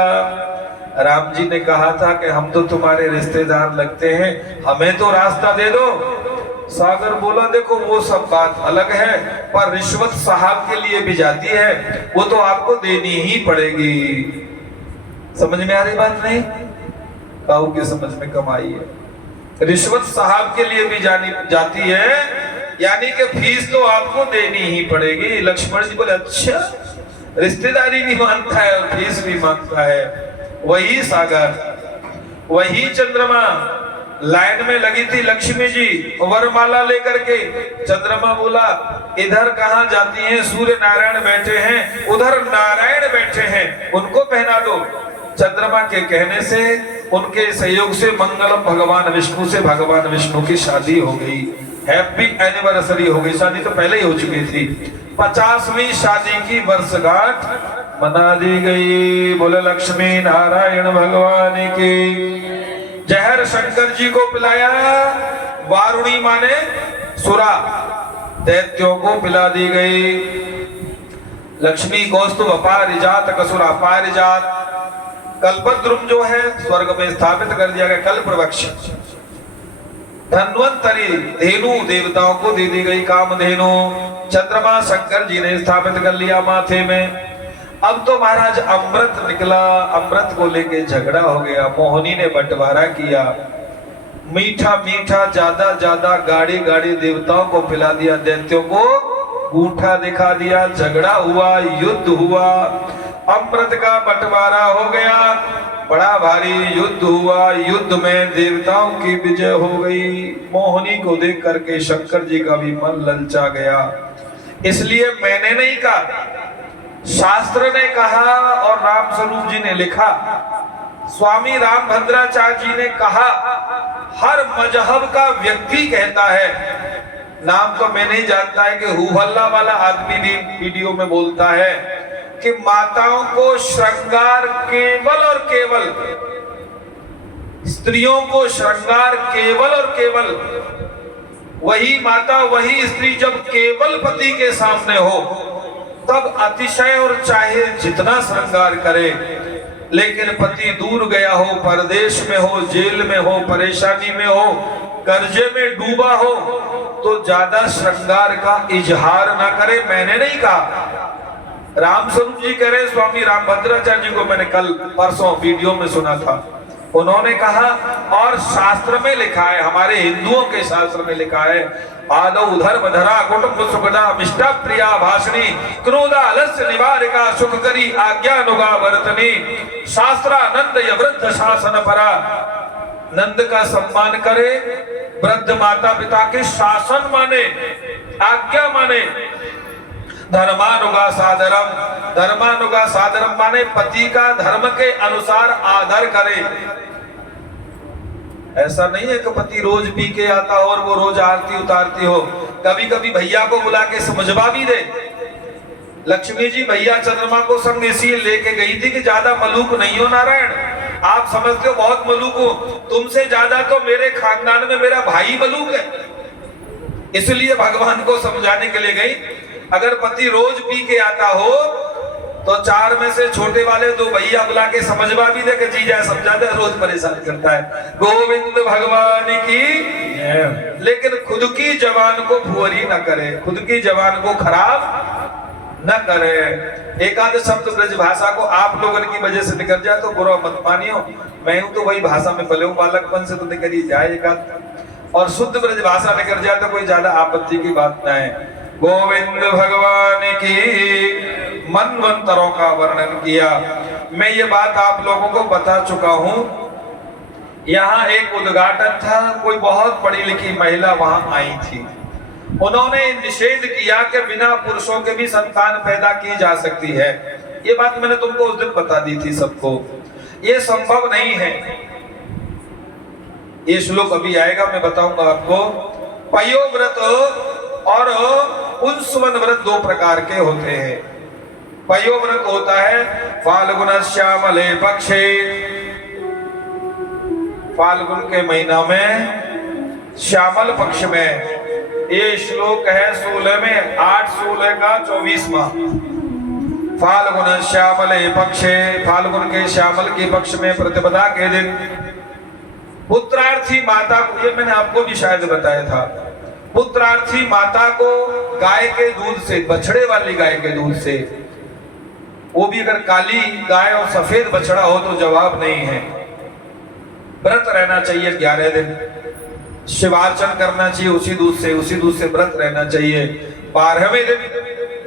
राम जी ने कहा था कि हम तो तुम्हारे रिश्तेदार लगते हैं, हमें तो रास्ता दे दो। सागर बोला देखो वो सब बात अलग है, पर रिश्वत साहब के लिए भी जाती है, वो तो आपको देनी ही पड़ेगी। समझ में आ रही बात नहीं? काऊ की समझ में कम आई है। रिश्वत साहब के लिए भी जाती है, यानी कि फीस तो आपको देनी ही पड़ेगी। लक्ष्मण जी बोले अच्छा, रिश्तेदारी भी मानता है और फीस भी मांगता है। वही सागर, वही चंद्रमा लाइन में लगी थी लक्ष्मी जी वरमाला लेकर के। चंद्रमा बोला इधर कहाँ जाती हैं, सूर्य नारायण बैठे हैं, उधर नारायण बैठे हैं, उनको पहना दो। चंद्रमा के कहने से, उनके सहयोग से मंगलम भगवान विष्णु से भगवान विष्णु की शादी हो गई। हैप्पी एनिवर्सरी हो गई, शादी तो पहले ही हो चुकी थी। 50वीं शादी की वर्षगांठ मना दी गई। बोले लक्ष्मी नारायण भगवान की। जहर शंकर जी को पिलाया, वारुणी माने सुरा, दैत्यों को पिला दी गई। लक्ष्मी कौस्तुभ पारिजात कसुरा पारिजात। कल्पद्रुम जो है स्वर्ग में स्थापित कर दिया गया, कल्प वृक्ष। धन्वंतरी धेनु देवताओं को दे दी गई कामधेनु। चंद्रमा शंकर जी ने स्थापित कर लिया माथे में। अब तो महाराज अमृत निकला, अमृत को लेके झगड़ा हो गया। मोहिनी ने बंटवारा किया, मीठा मीठा ज्यादा ज्यादा गाड़ी गाड़ी देवताओं को पिला दिया, दैत्यों को गूंठा दिखा दिया। झगड़ा हुआ, युद्ध हुआ, अमृत का बंटवारा हो गया, बड़ा भारी युद्ध हुआ। युद्ध में देवताओं की विजय हो गई। मोहिनी को देख करके शंकर जी का भी मन ललचा गया। इसलिए मैंने नहीं कहा, शास्त्र ने कहा और राम स्वरूप जी ने लिखा, स्वामी रामभद्राचार्य जी ने कहा। हर मजहब का व्यक्ति कहता है, नाम तो मैं नहीं जानता है कि हुहल्ला वाला आदमी भी वीडियो में बोलता है कि माताओं को श्रृंगार केवल और केवल, स्त्रियों को श्रृंगार केवल और केवल वही माता वही स्त्री जब केवल पति के सामने हो तब अतिशय और चाहे जितना श्रृंगार करे, लेकिन पति दूर गया हो, परदेश में हो, जेल में हो, परेशानी में हो, कर्जे में डूबा हो, तो ज्यादा श्रृंगार का इजहार ना करे। मैंने नहीं कहा, राम स्वरूप जी कह रहे। स्वामी रामभद्राचार्य जी को मैंने कल परसों वीडियो में सुना था, उन्होंने कहा और शास्त्र में लिखा है, हमारे हिंदुओं के शास्त्र में लिखा है, आदौ धर्म धरा कुटुंब सुखदा मिष्टा प्रिया भाषणी क्रोधा लस्य निवारिका सुख करी आज्ञानुगा वर्तनी। शास्त्रानंद य वृद्ध शासन परा। नंद का सम्मान करे, वृद्ध माता पिता के शासन माने, आज्ञा माने। धर्मानुगा सादरम, धर्मानुगा सादरम माने पति का धर्म के अनुसार आदर करे। ऐसा नहीं है कि पति रोज पी के आता हो और वो रोज आरती उतारती हो। कभी कभी भैया को बुला के समझवा भी दे। लक्ष्मी जी भैया चंद्रमा को संग इसलिए लेके गई थी कि ज्यादा मलूक नहीं हो नारायण, आप समझते हो बहुत मलूक हो, तुमसे ज्यादा तो मेरे खानदान में मेरा भाई मलूक है, इसलिए भगवान को समझाने के लिए गई। अगर पति रोज पी के आता हो तो चार में से छोटे वाले दो भैया बुला के समझवा भी दे कि जीजा समझा दे, रोज परेशान करता है। गोविंद भगवान की। लेकिन खुद की जवान को भुअरी न करे, खुद की जवान को खराब न करे। एक आध शब्द ब्रज भाषा को आप लोगों की वजह से निकल जाए तो बुरा मत मानियो, मैं हूं तो वही भाषा में पले हूं, बालकपन से तो निकल ही जाए एक आध, और शुद्ध ब्रज भाषा निकल जाए तो कोई ज्यादा आपत्ति की बात न है। गोविंद भगवान की मनवंतरों का वर्णन किया। मैं ये बात आप लोगों को बता चुका हूं। यहाँ एक उद्घाटन था, कोई बहुत पढ़ी लिखी महिला वहां आई थी, उन्होंने निषेध किया कि बिना पुरुषों के भी संतान पैदा की जा सकती है। ये बात मैंने तुमको उस दिन बता दी थी सबको, ये संभव नहीं है। ये श्लोक अभी आएगा, मैं बताऊंगा आपको। पयोव्रत और पुंसवन व्रत दो प्रकार के होते हैं। पयोव्रत होता है फाल्गुन श्यामले पक्षे, फाल्गुन के महीना में श्यामल पक्ष में। ये श्लोक है 16 में, 8-16 का 24वां। फाल्गुन श्यामले पक्षे, फाल्गुन के श्यामल के पक्ष में प्रतिपदा के दिन पुत्रार्थी माता को, ये मैंने आपको भी शायद बताया था, पुत्रार्थी माता को गाय के दूध से, बछड़े वाली गाय के दूध से, वो भी अगर काली गाय और सफेद बछड़ा हो तो जवाब नहीं है, व्रत रहना चाहिए 11 दिन, शिवार्चन करना चाहिए उसी दूध से, उसी दूध से व्रत रहना चाहिए। 12वें दिन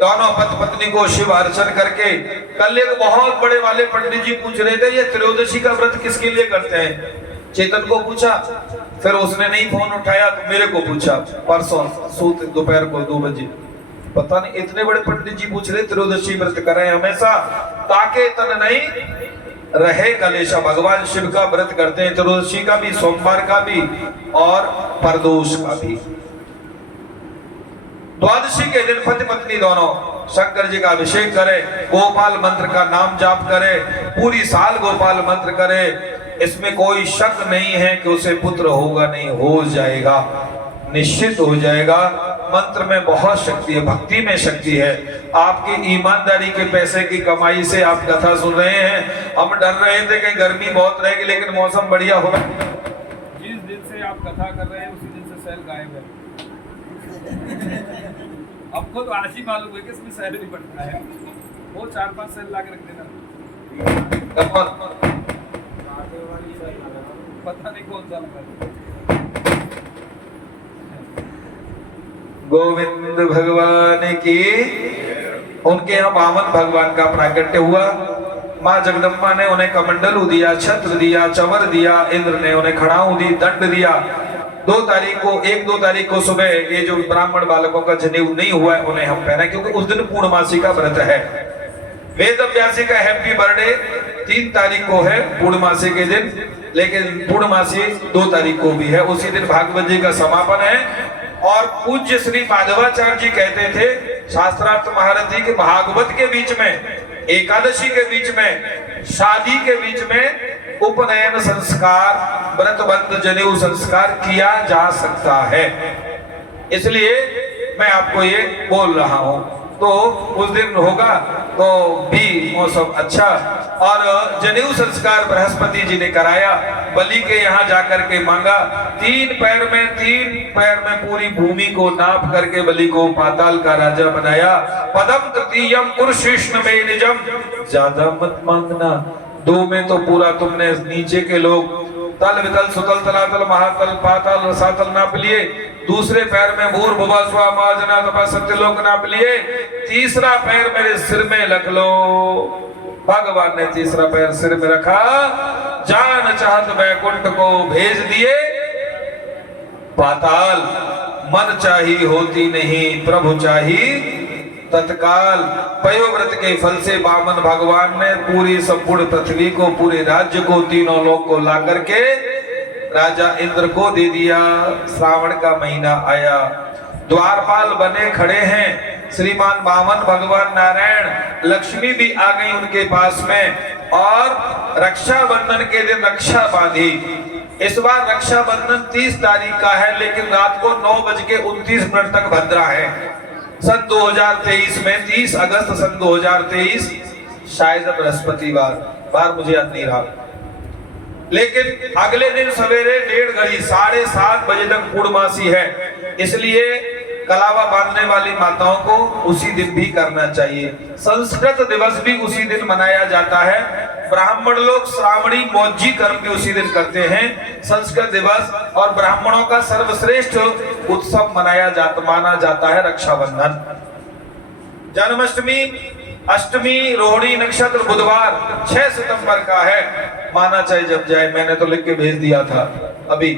दोनों पति पत्नी को शिव अर्चन करके। कल एक बहुत बड़े वाले पंडित जी पूछ रहे थे, ये त्रयोदशी का व्रत किसके लिए करते हैं? चेतन को पूछा, फिर उसने नहीं फोन उठाया तो मेरे को पूछा परसों सोते दोपहर को 2 बजे। पता नहीं इतने बड़े पंडित जी पूछ रहे त्रयोदशी व्रत करें हमेशा, ताके तन नहीं रहे कलेशा। भगवान शिव का व्रत करते हैं, त्रयोदशी का भी, सोमवार का भी और प्रदोष का भी। द्वादशी के दिन पति पत्नी दोनों शंकर जी का अभिषेक करें, गोपाल मंत्र का नाम जाप करें, पूरी साल गोपाल मंत्र करें। इसमें कोई शक नहीं है कि उसे पुत्र होगा नहीं, हो जाएगा, निश्चित हो जाएगा। मंत्र में बहुत शक्ति है, भक्ति में शक्ति है। आपकी ईमानदारी के पैसे की कमाई से आप कथा सुन रहे हैं। हम डर रहे थे कि गर्मी बहुत रहेगी, लेकिन मौसम बढ़िया होगा। जिस दिन से आप कथा कर रहे हैं उसी दिन से सेल गायब है। आपको तो आज ही मालूम है कि इसमें सेल नहीं बढ़ता है। वो 4-5 सेल ला के रख देना, पता नहीं कौन सा लगा। गोविंद भगवान की, उनके यहाँ वामन भगवान का प्राकट्य हुआ। माँ जगदम्बा ने उन्हें कमंडलू दिया, छत्र दिया, चवर दिया, इंद्र ने उन्हें खड़ाऊ दी, दंड दिया। 1-2 तारीख को सुबह ये जो ब्राह्मण बालकों का जनेऊ नहीं हुआ है उन्हें हम पहना, क्योंकि उस दिन पूर्णमासी का व्रत है। वेद व्यासी का हैप्पी बर्थडे 3 तारीख को है पूर्णमासी के दिन, लेकिन पूर्णमासी 2 तारीख को भी है। उसी दिन भागवत जी का समापन है। और पूज्य श्री माधवाचार्य जी कहते थे, शास्त्रार्थ महारथी के भागवत के बीच में, एकादशी के बीच में, शादी के बीच में उपनयन संस्कार, व्रतबंध जनेऊ संस्कार किया जा सकता है। इसलिए मैं आपको ये बोल रहा हूं। तो उस दिन होगा तो भी मौसम अच्छा। और जनेऊ संस्कार बृहस्पति जी ने कराया, बलि के यहाँ जाकर के मांगा। 3 पैर में पूरी भूमि को नाप करके बलि को पाताल का राजा बनाया। पदम तृतीयम पुरुषेष्ण में निजम, ज्यादा मत मांगना। 2 में तो पूरा तुमने नीचे के लोग तल वितल सुतल तलातल महातल पाताल रसातल नाप लिए। दूसरे पैर में भूर भुवा स्वा माजना तपा सत्यलोक नाप लिए। तीसरा पैर मेरे सिर में रख लो। भगवान ने तीसरा पैर सिर में रखा, जान चाहत वैकुंठ को भेज दिए पाताल। मन चाही होती नहीं, प्रभु चाही तत्काल। पयोव्रत के फल से वामन भगवान ने पूरी संपूर्ण पृथ्वी को, पूरे राज्य को, 3 लोक को ला करके राजा इंद्र को दे दिया। श्रावण का महीना आया, द्वारपाल बने खड़े हैं श्रीमान वामन भगवान नारायण। लक्ष्मी भी आ गई उनके पास में, और रक्षाबंधन के दिन रक्षा बांधी। इस बार रक्षाबंधन 30 तारीख का है, लेकिन रात को 9:29 तक भद्रा है। सन 2023 में 30 अगस्त सन 2023 शायद बृहस्पतिवार मुझे याद नहीं रहा, लेकिन अगले दिन सवेरे 1:30 घड़ी 7:30 बजे तक पूर्णमासी है। इसलिए कलावा बांधने वाली माताओं को उसी दिन भी करना चाहिए। संस्कृत दिवस भी उसी दिन मनाया जाता है। ब्राह्मण लोग श्रावणी मौजी कर्म भी उसी दिन करते हैं। संस्कृत दिवस और ब्राह्मणों का सर्वश्रेष्ठ उत्सव माना जाता है रक्षाबंधन। जन्माष्टमी, अष्टमी, रोहिणी नक्षत्र बुधवार 6 सितंबर का है। माना चाहे जब जाए, मैंने तो लिख के भेज दिया था। अभी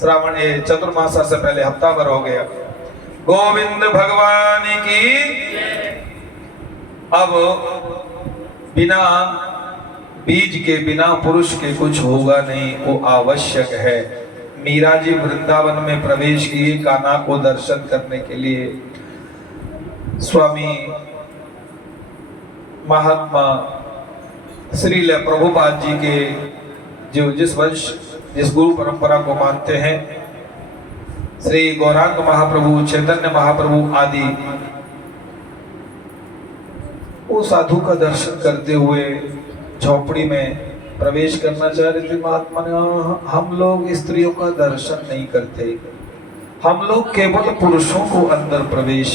श्रावण चतुर्मासा से पहले हफ्ता भर हो गया। गोविंद भगवान की। अब बिना बीज के, बिना पुरुष के कुछ होगा नहीं, वो आवश्यक है। मीरा जी वृंदावन में प्रवेश किए कान्हा को दर्शन करने के लिए। स्वामी महात्मा श्रील प्रभुपाद जी के जो जिस गुरु परंपरा को मानते हैं, श्री गौरांग महाप्रभु, चैतन्य महाप्रभु आदि, वो साधु का दर्शन करते हुए झोपड़ी में प्रवेश करना चाह रहे थे। महात्मा ने, हम लोग स्त्रियों का दर्शन नहीं करते, हम लोग केवल पुरुषों को अंदर प्रवेश,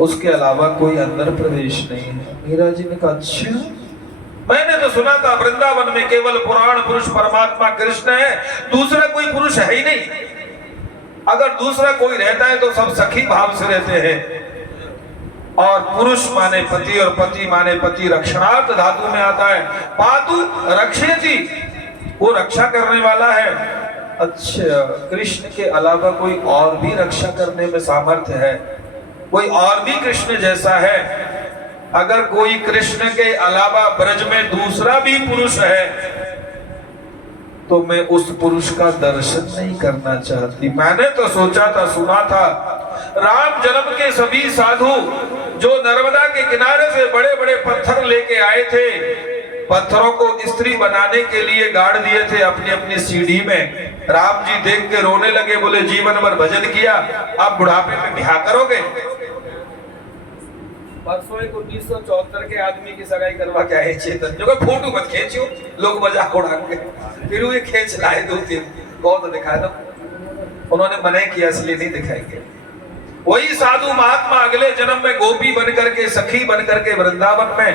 उसके अलावा कोई अंदर प्रवेश नहीं है। मीरा जी ने कहा, अच्छा, मैंने तो सुना था वृंदावन में केवल पुराण पुरुष परमात्मा कृष्ण है, दूसरा कोई पुरुष है ही नहीं। अगर दूसरा कोई रहता है तो सब सखी भाव से रहते हैं। और पुरुष माने पति और पति माने पति, रक्षणार्थ धातु में आता है। पातु रक्षेति, वो रक्षा करने वाला है। अच्छा, कृष्ण के अलावा कोई और भी रक्षा करने में सामर्थ्य है? कोई और भी कृष्ण जैसा है? अगर कोई कृष्ण के अलावा ब्रज में दूसरा भी पुरुष है तो मैं उस पुरुष का दर्शन नहीं करना चाहती। मैंने तो सोचा था, सुना था, राम जन्म के सभी साधु जो नर्मदा के किनारे से बड़े बड़े पत्थर लेके आए थे, पत्थरों को स्त्री बनाने के लिए गाड़ दिए थे अपनी अपनी सीढ़ी में। राम जी देख के रोने लगे, बोले जीवन भर भजन किया, अब बुढ़ापे में ब्याह करोगे? परसों एक 1974 के आदमी की सगाई करवा के आए चेतन, जो फोटो मत खींचियो, लोग मजाक उड़ाएंगे। फिर वो खींच लाए 2-3, बहुत दिखा दो। उन्होंने मना किया, इसलिए नहीं दिखाएंगे। वही साधु महात्मा अगले जन्म में गोपी बन करके, सखी बन करके वृंदावन में।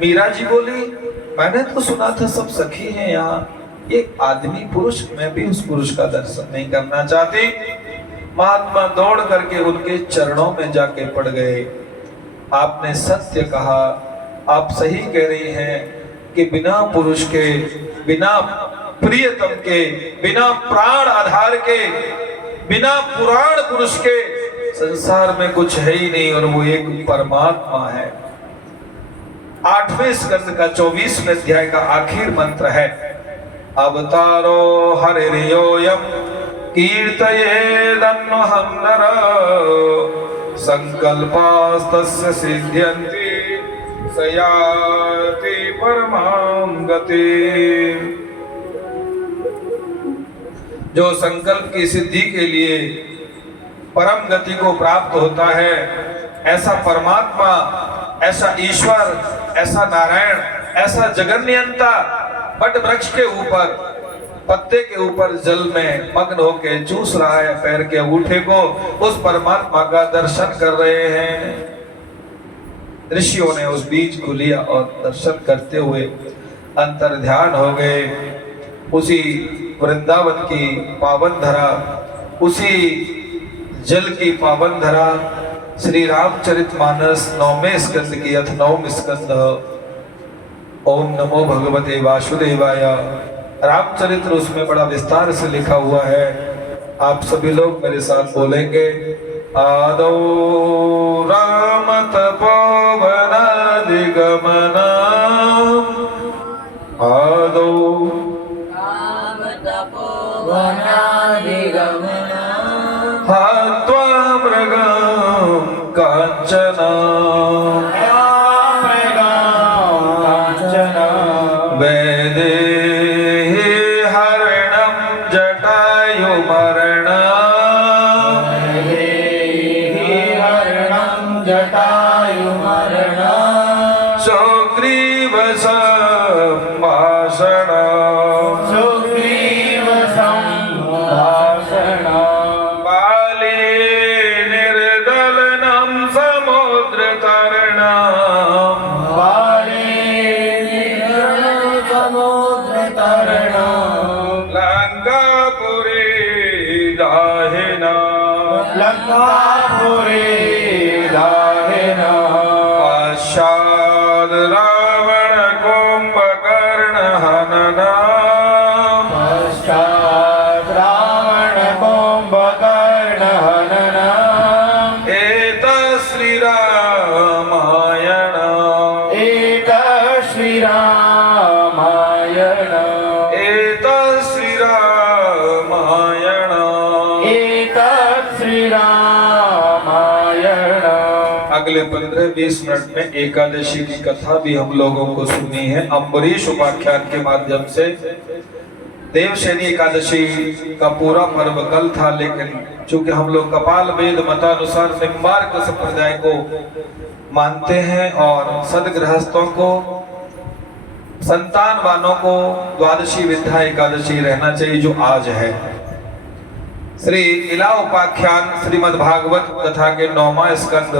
मीरा जी बोली, मैंने तो सुना था सब सखी हैं यहाँ, ये आदमी पुरुष, मैं भी उस पुरुष का दर्शन नहीं करना चाहती। महात्मा दौड़ करके उनके चरणों में जाके पड़ गए। आपने सत्य कहा, आप सही कह रही हैं कि बिना पुरुष के, बिना प्रियतम के, बिना प्राण आधार के, बिना पुराण पुरुष के संसार में कुछ है ही नहीं, और वो एक परमात्मा है। 8वें स्कंद का 24वें अध्याय का आखिर मंत्र है, अवतारो हरिर्योयम कीर्तयेदन्वहं नरः संकल्पास्तस्य सिद्ध्यन्ति स याति परमां गतिम्। जो संकल्प की सिद्धि के लिए परम गति को प्राप्त होता है, ऐसा परमात्मा, ऐसा ईश्वर, ऐसा नारायण, ऐसा जगन्नियंता बट वृक्ष के ऊपर, पत्ते के ऊपर जल में मग्न होके चूस रहा है पैर के अंगूठे को, उस परमात्मा का दर्शन कर रहे हैं। ऋषियों ने उस बीज को लिया और दर्शन करते हुए अंतर ध्यान हो गए। उसी वृंदावन की पावन धरा, उसी जल की पावन धरा, श्री रामचरितमानस 9वें स्कंद की 9वां स्कंद, ओम नमो भगवते वासुदेवाय। रामचरित्र उसमें बड़ा विस्तार से लिखा हुआ है। आप सभी लोग मेरे साथ बोलेंगे, आदौ राम तपोवन दिगमना, आदौ राम तपोवन दिगमना, हत्वा मृगं कांचना, अगले 15-20 मिनट में एकादशी की कथा भी हम लोगों को सुनी है अम्बरीश उपाख्यान के माध्यम से। देवशैनी एकादशी का पूरा पर्व कल था, लेकिन चूंकि हम लोग कपाल वेद मतानुसार निम्बार्क संप्रदाय को मानते हैं और सदगृहस्थों को, संतानवानों को द्वादशी विद्या एकादशी रहना चाहिए, जो आज है। श्री इला उपाख्यान श्रीमद् भागवत कथा के 9वां स्कंद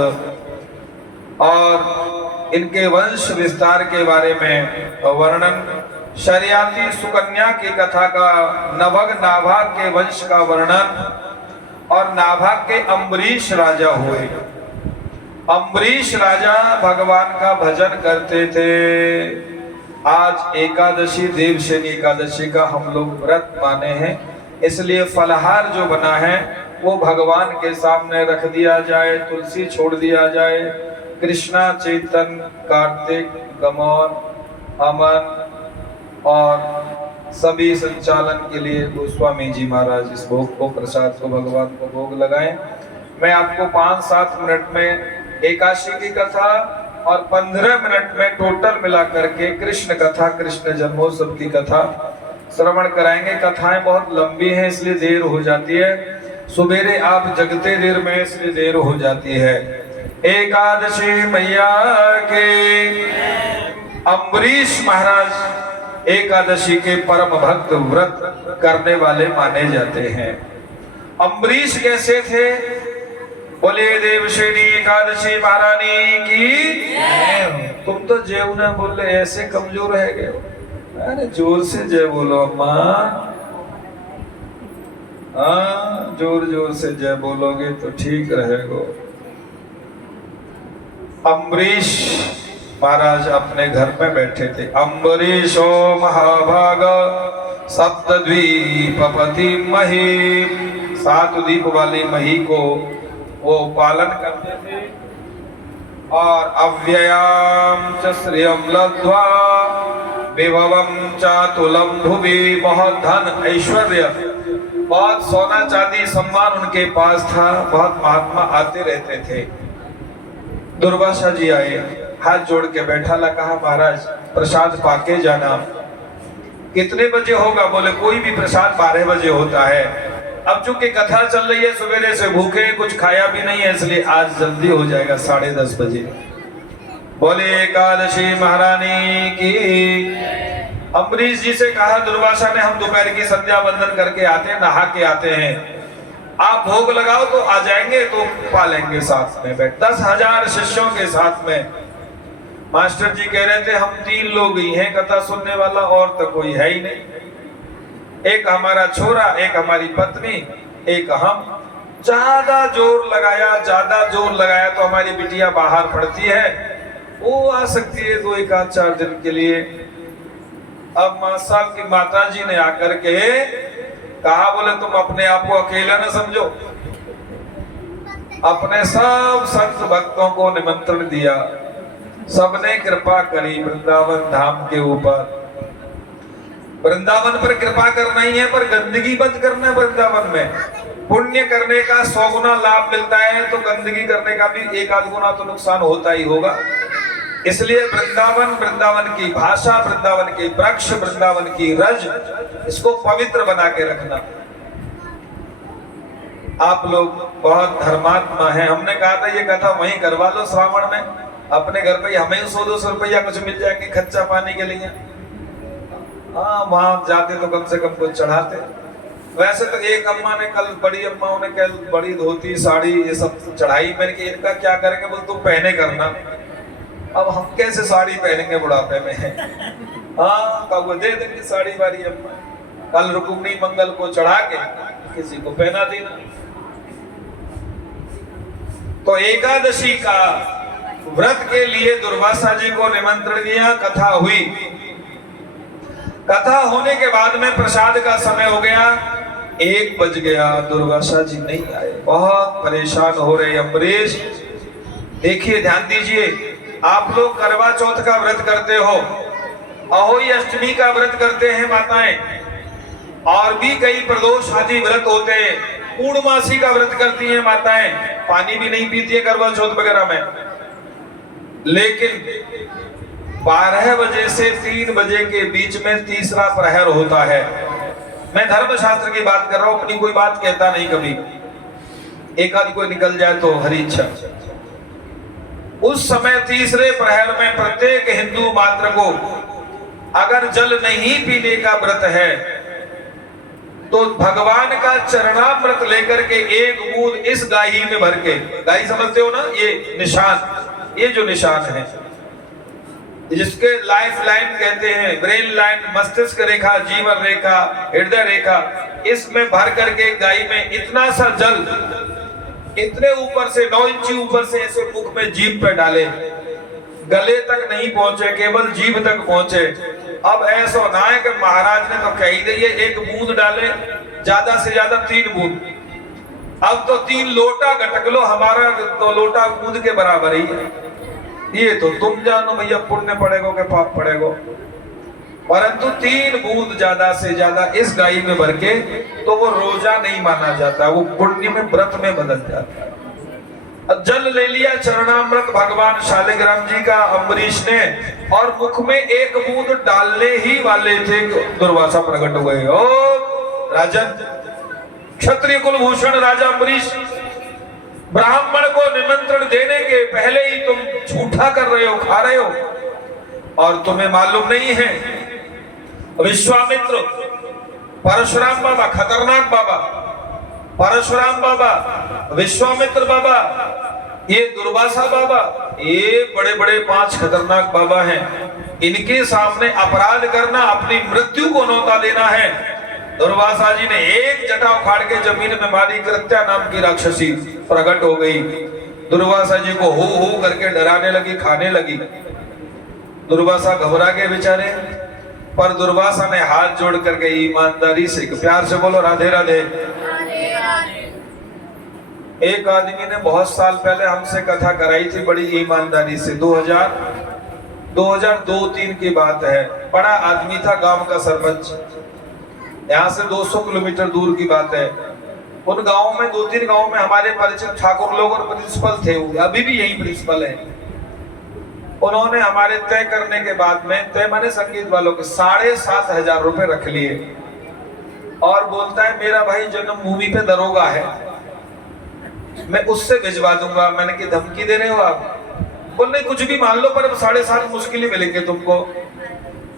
और इनके वंश विस्तार के बारे में वर्णन, शरियाती सुकन्या की कथा का, नभग नाभाग के वंश का वर्णन, और नाभाग के अम्बरीश राजा हुए। अम्बरीश राजा भगवान का भजन करते थे, आज एकादशी देवशयनी एकादशी का हम लोग व्रत माने हैं, इसलिए फलहार जो बना है वो भगवान के सामने रख दिया जाए, तुलसी छोड़ दिया जाए। कृष्णा, चेतन, कार्तिक, गमन, अमन और सभी संचालन के लिए गोस्वामी जी महाराज इस भोग को, प्रसाद को भगवान को भोग लगाएं। मैं आपको 5-7 मिनट में एकादशी की कथा और 15 मिनट में टोटल मिला करके कृष्ण कथा, कृष्ण जन्मोत्सव की कथा श्रवण कराएंगे। कथाएं बहुत लंबी हैं इसलिए देर हो जाती है, सुबेरे आप जगते देर में इसलिए देर हो जाती है। एकादशी मैया के अम्बरीश महाराज एकादशी के परम भक्त व्रत करने वाले माने जाते हैं। अम्बरीश कैसे थे? बोले देवशयनी एकादशी महारानी की। तुम तो जय न बोले, ऐसे कमजोर है गए। अरे जोर से जय बोलो अम्मा। हाँ, जोर जोर से जय बोलोगे तो ठीक रहेगा। अम्बरीश महाराज अपने घर में बैठे थे। अम्बरीशो महाभाग सप्तद्वीपपति मही, 7 द्वीप वाली मही को वो पालन करते थे। और अव्ययाम च श्रियम लब्ध्वा विभवम चातुलम भुवि, बहुत धन ऐश्वर्य, बहुत सोना चांदी सम्मान उनके पास था। बहुत महात्मा आते रहते थे। दुर्वासा जी आए, हाथ जोड़ के बैठा ला, कहा महाराज प्रसाद पाके जाना। कितने बजे होगा? बोले कोई भी प्रसाद 12 बजे होता है। अब चूंकि कथा चल रही है, सवेरे से भूखे, कुछ खाया भी नहीं है, इसलिए आज जल्दी हो जाएगा 10:30 बजे। बोले एकादशी महारानी की। अम्बरीश जी से कहा दुर्वासा ने, हम दोपहर की संध्या वंदन करके आते हैं, नहा के आते हैं, आप भोग लगाओ तो आ जाएंगे, तो पालेंगे साथ में बैठ। 10,000 शिष्यों के साथ में। मास्टर जी कह रहे थे हम 3 लोग ही हैं कथा सुनने वाला, और तो कोई है ही नहीं। एक हमारा छोरा, एक हमारी पत्नी, एक हम। ज्यादा जोर लगाया तो हमारी बिटिया बाहर पड़ती है, वो आ सकती है 2 एक 4 दिन के लिए। अब साहब की माता जी ने आकर के कहा, बोले तुम अपने आप को अकेला न समझो, अपने सब संत भक्तों को निमंत्रण दिया, सबने कृपा करी वृंदावन धाम के ऊपर। वृंदावन पर कृपा करना ही है, पर गंदगी बंद करना है। वृंदावन में पुण्य करने का 100 गुना लाभ मिलता है, तो गंदगी करने का भी 1-8 गुना तो नुकसान होता ही होगा। इसलिए वृंदावन, वृंदावन की भाषा, वृंदावन के वृक्ष, वृंदावन की रज, इसको पवित्र बना के रखना। आप लोग बहुत धर्मात्मा हैं। हमने कहा था ये कथा वहीं करवा लो श्रावण में, अपने घर पे हमें 100-200 रुपया कुछ मिल जाएंगे खर्चा पानी के लिए। हाँ, वहां जाते तो कम से कम कुछ चढ़ाते। वैसे तो एक अम्मा ने कल, बड़ी अम्माओं ने कल बड़ी धोती साड़ी ये सब चढ़ाई। मैंने कि इनका क्या करेंगे? बोल तुम पहने करना। अब हम कैसे साड़ी पहनेंगे बुढ़ापे में? हाँ, कब दे देंगे साड़ी वाली अम्मा। कल रुक्मिणी मंगल को चढ़ा के किसी को पहना देना। तो एकादशी का व्रत के लिए दुर्वासा जी को निमंत्रण दिया। कथा हुई। कथा होने के बाद में प्रसाद का समय हो गया, 1 बज गया, दुर्वासा जी नहीं आए। बहुत परेशान हो रहे अम्बरीश। देखिए, ध्यान दीजिए, आप लोग करवा चौथ का व्रत करते हो, अहोई अष्टमी का व्रत करते हैं माताएं, और भी कई प्रदोष आदि व्रत होते हैं। पूर्णमासी का व्रत करती हैं माताएं, पानी भी नहीं पीती है करवा चौथ वगैरह में। लेकिन 12 बजे से 3 बजे के बीच में तीसरा प्रहर होता है। मैं धर्मशास्त्र की बात कर रहा हूं, अपनी कोई बात कहता नहीं कभी। एक आदमी कोई निकल जाए तो हरी इच्छा। उस समय तीसरे प्रहर में प्रत्येक हिंदू मात्र को अगर जल नहीं पीने का व्रत है तो भगवान का चरणामृत लेकर के 1 बूंद इस गाही में भर के, गाही समझते हो ना, ये निशान, ये जो निशान है जिसके लाइफ लाइन कहते हैं, ब्रेन लाइन, मस्तिष्क रेखा, जीवन रेखा, हृदय रेखा, इसमें भर करके गाय में इतना सा जल, इतने ऊपर से 9 इंची ऊपर से ऐसे मुख में जीभ पे डाले, गले तक नहीं पहुंचे, केवल जीभ तक पहुंचे। अब ऐसा ना है कि महाराज ने तो कह ही दिए एक बूंद डाले, ज्यादा से ज्यादा 3 बूंद। अब तो 3 लोटा गटक लो, हमारा तो लोटा बूंद के बराबर ही है। ये तो तुम जानो भैया पुण्य पड़ेगा कि पाप पड़ेगा। परंतु 3 बूंद ज्यादा से ज्यादा इस गाय में भर के तो वो रोजा नहीं माना जाता, वो पुण्य में व्रत में बदल जाता है। जल ले लिया चरणामृत भगवान शालिग्राम जी का अम्बरीश ने, और मुख में 1 बूंद डालने ही वाले थे दुर्वासा प्रकट हो गए। ओ राजन, क्षत्रिय कुलभूषण राजा अम्बरीश, ब्राह्मण को निमंत्रण देने के पहले ही तुम झूठा कर रहे हो, खा रहे हो, और तुम्हें मालूम नहीं है विश्वामित्र, परशुराम बाबा, खतरनाक बाबा, परशुराम बाबा, विश्वामित्र बाबा, ये दुर्वासा बाबा, ये बड़े बड़े 5 खतरनाक बाबा हैं। इनके सामने अपराध करना अपनी मृत्यु को न्योता देना है। दुर्वासा जी ने एक जटा उखाड़ के जमीन में मारी, कृत्या नाम की राक्षसी प्रकट हो गई। दुर्वासा जी को हो करके डराने लगी, खाने लगी। दुर्वासा घबरा गए बेचारे, पर दुर्वासा ने हाथ जोड़ करके ईमानदारी से, प्यार से बोलो राधे राधे। एक आदमी ने बहुत साल पहले हमसे कथा कराई थी बड़ी ईमानदारी से, 2002-3 की बात है। बड़ा आदमी था, गांव का सरपंच, यहाँ से 200 किलोमीटर दूर की बात है। उन गांव में 2-3 गांव में हमारे परिचित ठाकुर लोग और प्रिंसिपल थे, अभी भी यही प्रिंसिपल है। उन्होंने हमारे तय करने के बाद में, तय माने संगीत वालों के 7,500 रुपए रख लिए, और बोलता है मेरा भाई जन्मभूमि पे दरोगा है, मैं उससे भिजवा दूंगा। मैंने कि धमकी दे रहे हो आप? बोल नहीं, कुछ भी मान लो, पर अब 7.5 मुश्किल ही मिलेंगे तुमको।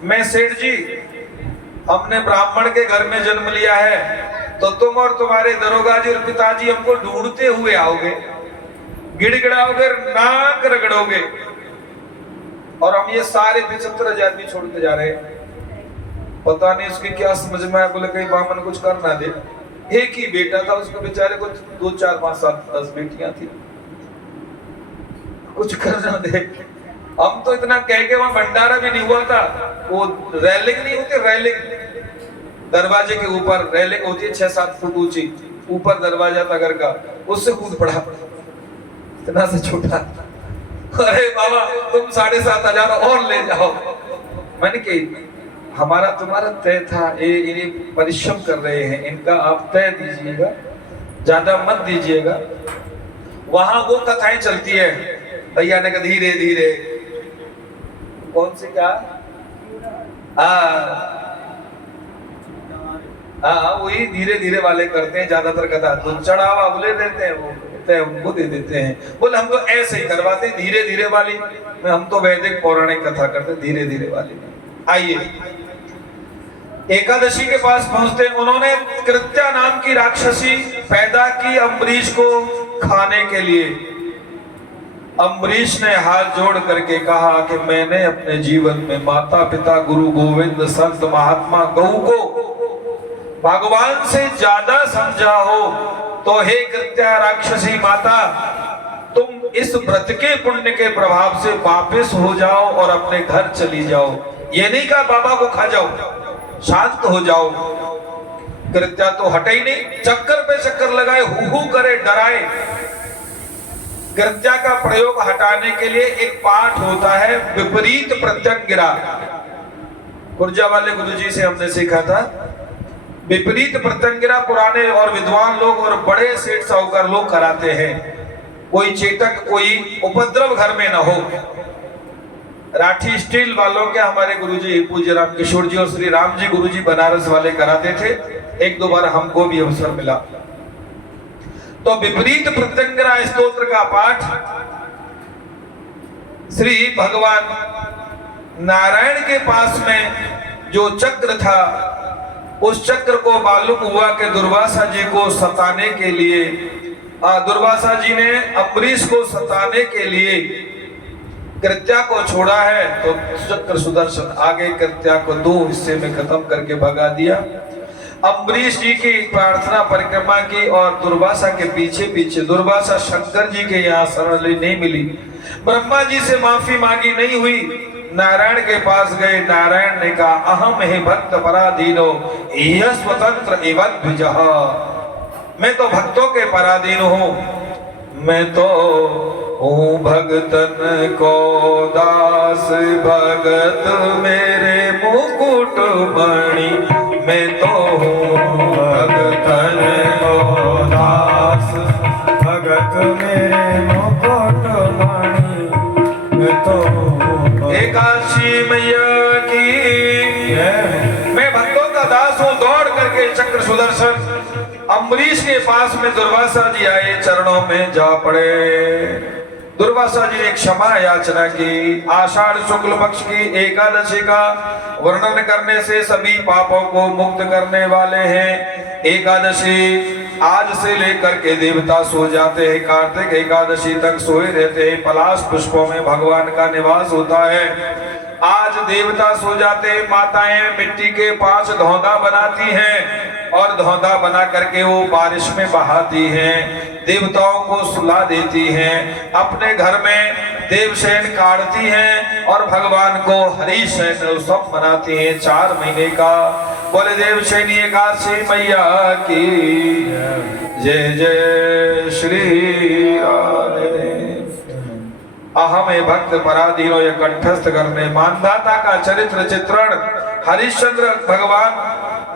मैं सेठ जी, हमने ब्राह्मण के घर में जन्म लिया है, तो तुम और तुम्हारे दरोगा जी और पिताजी हमको ढूंढते हुए आओगे, गिड़गिड़ाओगे, नाक रगड़ोगे, और हम ये सारे 75,000 भी छोड़ के जा रहे हैं। पता नहीं उसकी क्या समझ में आया, बोले कहीं बामन कुछ कर ना दे। एक ही बेटा था उसको, बेचारे को 2, 4, 5, 7, 10 बेटियां थी, कुछ कर ना दे। हम तो इतना कह के वहां भंडारा भी नहीं हुआ था, वो रेलिंग नहीं होती, रेलिंग दरवाजे के ऊपर रेलिंग होती है 6-7 फुट ऊंची, ऊपर दरवाजा था घर का, उससे कूद पड़ा, इतना से छोटा। अरे बाबा तुम 7,500 और ले जाओ। मैंने कही हमारा तुम्हारा तय था, ये परिश्रम कर रहे हैं, इनका आप तय दीजिएगा, ज्यादा मत दीजिएगा। वहां वो कथाएं चलती है, भैया ने कहा धीरे धीरे, कौन सी क्या, वही धीरे धीरे वाले करते हैं ज्यादातर कथा, तो चढ़ावा बोले देते हैं, वो तय उनको दे देते हैं। बोले हम तो ऐसे ही करवाते हैं धीरे धीरे वाली में, हम तो वैदिक पौराणिक कथा करते धीरे धीरे वाली में। आइए एकादशी के पास पहुंचते, उन्होंने कृत्या नाम की राक्षसी पैदा की अम्बरीश को खाने के लिए। अम्बरीश ने हाथ जोड़ करके कहा कि मैंने अपने जीवन में माता पिता गुरु गोविंद संत महात्मा गौ को भगवान से ज्यादा समझा हो, तो हे कृत्या राक्षसी माता, तुम इस व्रत के पुण्य के प्रभाव से वापस हो जाओ और अपने घर चली जाओ। ये नहीं कहा बाबा को खा जाओ, शांत हो जाओ। कृत्या तो हटे ही नहीं, चक्कर पे चक्कर लगाए, हु करे, डराए। कृत्या का प्रयोग हटाने के लिए एक पाठ होता है विपरीत प्रत्यंगिरा, ऊर्जा वाले गुरुजी से हमने सीखा था। विपरीत प्रत्यंगिरा पुराने और विद्वान लोग और बड़े सेठ साहूकार लोग कराते हैं, कोई चेतक कोई उपद्रव घर में न हो। राठी स्टील वालों के हमारे गुरुजी पूज्य राम किशोर जी और श्री राम जी गुरुजी बनारस वाले कराते थे, 1-2 बार हमको भी अवसर मिला। तो विपरीत प्रत्यंगिरा स्तोत्र का पाठ श्री भगवान नारायण के पास में जो चक्र था, उस चक्र को मालूम हुआ कि दुर्वासा जी को सताने के लिए, दुर्वासा जी ने अम्बरीश को सताने के लिए कृत्या को छोड़ा है, तो चक्र सुदर्शन आगे कृत्या को 2 हिस्से में खत्म करके भगा दिया। अम्बरीश जी की प्रार्थना परिक्रमा की और दुर्वासा के पीछे पीछे, दुर्वासा शंकर जी के यहाँ शरण नहीं मिली, ब्रह्मा जी से माफी मांगी नहीं हुई, नारायण के पास गए। नारायण ने कहा अहम हे भक्त पराधीनो यह स्वतंत्र एवं द्विजः, मैं तो भक्तों के पराधीन हूँ, मैं तो हूँ भगतन को दास, भगत मेरे मुकुट मणि, मैं तो हूँ भगतन को दास, भगत मेरे मुकुट मणि, मैं तो एकादशी मैया की। मैं भक्तों का दास हूँ। दौड़ करके चक्र सुदर्शन अम्बरीश के पास में दुर्वासा जी आए, चरणों में जा पड़े। दुर्वासा जी ने क्षमा याचना की। आषाढ़ शुक्ल पक्ष की एकादशी का वर्णन करने से सभी पापों को मुक्त करने वाले हैं। एकादशी आज से लेकर के देवता सो जाते हैं, कार्तिक एकादशी तक सोए रहते हैं। पलाश पुष्पों में भगवान का निवास होता है। आज देवता सो जाते हैं। माताएं मिट्टी के 5 धौंधा बनाती हैं और धौंधा बना करके वो बारिश में बहाती हैं, देवताओं को सुला देती हैं, अपने घर में देवशयन काटती हैं और भगवान को हरिशयन उत्सव मनाती हैं 4 महीने का। बोले देवशयनी एकादशी मैया की जय जय श्री राधे। अहम भक्त पराधीनो ये कंठस्थ करने। मानदाता का चरित्र चित्रण। हरिश्चंद्र भगवान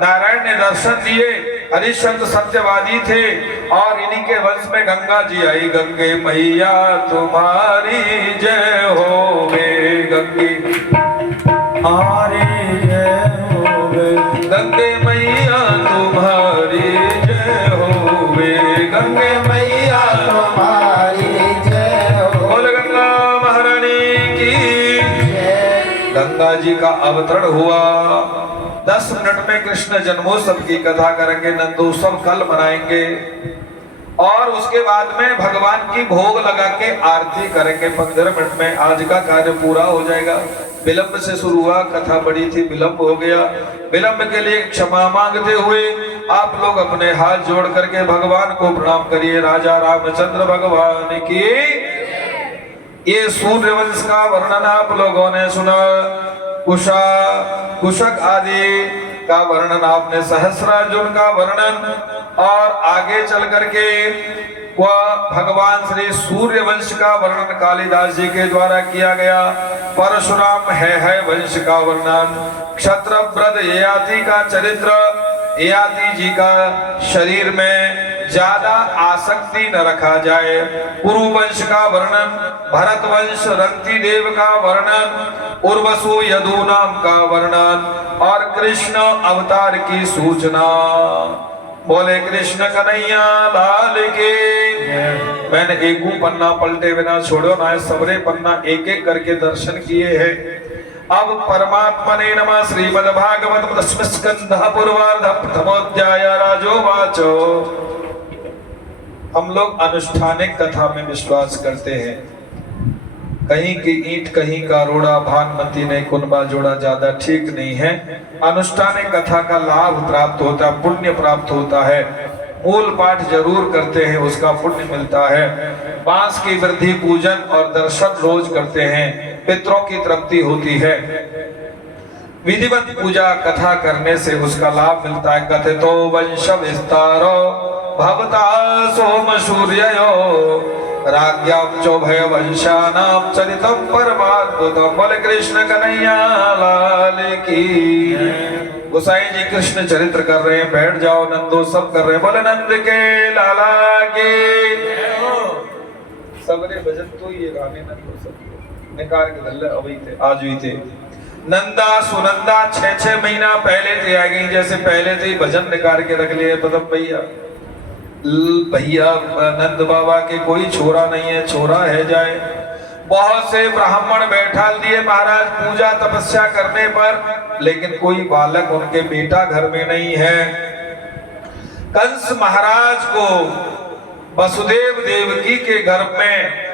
नारायण ने दर्शन दिए। हरिश्चंद्र सत्यवादी थे और इन्हीं के वंश में गंगा जी आई। गंगे मैया तुम्हारी जय हो वे, गंगे हमारी जय हो वे, गंगे मैया तुम्हारी जय हो वे, गंगे मैया हमारी जय हो। बोल गंगा महारानी की। गंगा जी का अवतरण हुआ। 10 मिनट में कृष्ण जन्मोत्सव की कथा करेंगे, नंदोत्सव कल मनाएंगे और उसके बाद में भगवान की भोग लगा के आरती करेंगे। 15 मिनट में आज का कार्य पूरा हो जाएगा। विलंब से शुरू हुआ, कथा बड़ी थी, विलंब हो गया। विलंब के लिए क्षमा मांगते हुए आप लोग अपने हाथ जोड़ करके भगवान को प्रणाम करिए। राजा रामचंद्र भगवान की। ये सूर्यवंश का वर्णन आप लोगों ने सुना। कुशक आदि का वर्णन आपने, सहस्रार्जुन का वर्णन, और आगे चल करके वह भगवान श्री सूर्यवंश का वर्णन कालिदास जी के द्वारा किया गया। परशुराम है वंश का वर्णन, क्षत्रव्रत ययाति का चरित्र, ययाति जी का शरीर में ज्यादा आसक्ति न रखा जाए। पुरुवंश का वर्णन, भरत वंश रंती देव का वर्णन, उर्वसु यदु नाम का वर्णन और कृष्ण अवतार की सूचना। बोले कृष्ण कन्हैया लाल के। मैंने एक पन्ना पलटे बिना छोड़ो ना, सबरे पन्ना एक एक करके दर्शन किए हैं। अब परमात्मा ने नमः। श्रीमद्भागवत दशम स्कंध पूर्वार्ध प्रथमोध्याय राजोवाचो। हम लोग अनुष्ठानिक कथा में विश्वास करते हैं। कहीं की ईंट कहीं का रोड़ा, भागमती ने कुनबा जोड़ा ज्यादा ठीक नहीं है। अनुष्ठानिक कथा का लाभ प्राप्त होता है, पुण्य प्राप्त होता है। मूल पाठ जरूर करते हैं, उसका पुण्य मिलता है। बांस की वृद्धि पूजन और दर्शन रोज करते हैं, पितरों की तृप्ति होती है। विधिवत पूजा कथा करने से उसका लाभ मिलता है। कथितो वंश विस्तारो भवता सोम सूर्ययो राज्ञाम चौभय वंशानाम चरितम परमाद्भुतम। बोले कृष्ण कन्हैया लाल की। गोसाई जी कृष्ण चरित्र कर रहे हैं, बैठ जाओ, नंदो सब कर रहे हैं। बोले नंद के लाला के। सबरे भजन तो ये गाने नंदो सब निकार के दल्ले अभी थे, आज भी थे। नंदा सुनंदा 6-6 महीना पहले थे आ गई, जैसे पहले थे भजन निकाल के रख लिए। पदम भैया नंद बाबा के कोई छोरा नहीं है, छोरा है जाए। बहुत से ब्राह्मण बैठा दिए महाराज पूजा तपस्या करने पर, लेकिन कोई बालक उनके बेटा घर में नहीं है। कंस महाराज को वसुदेव देवकी के घर में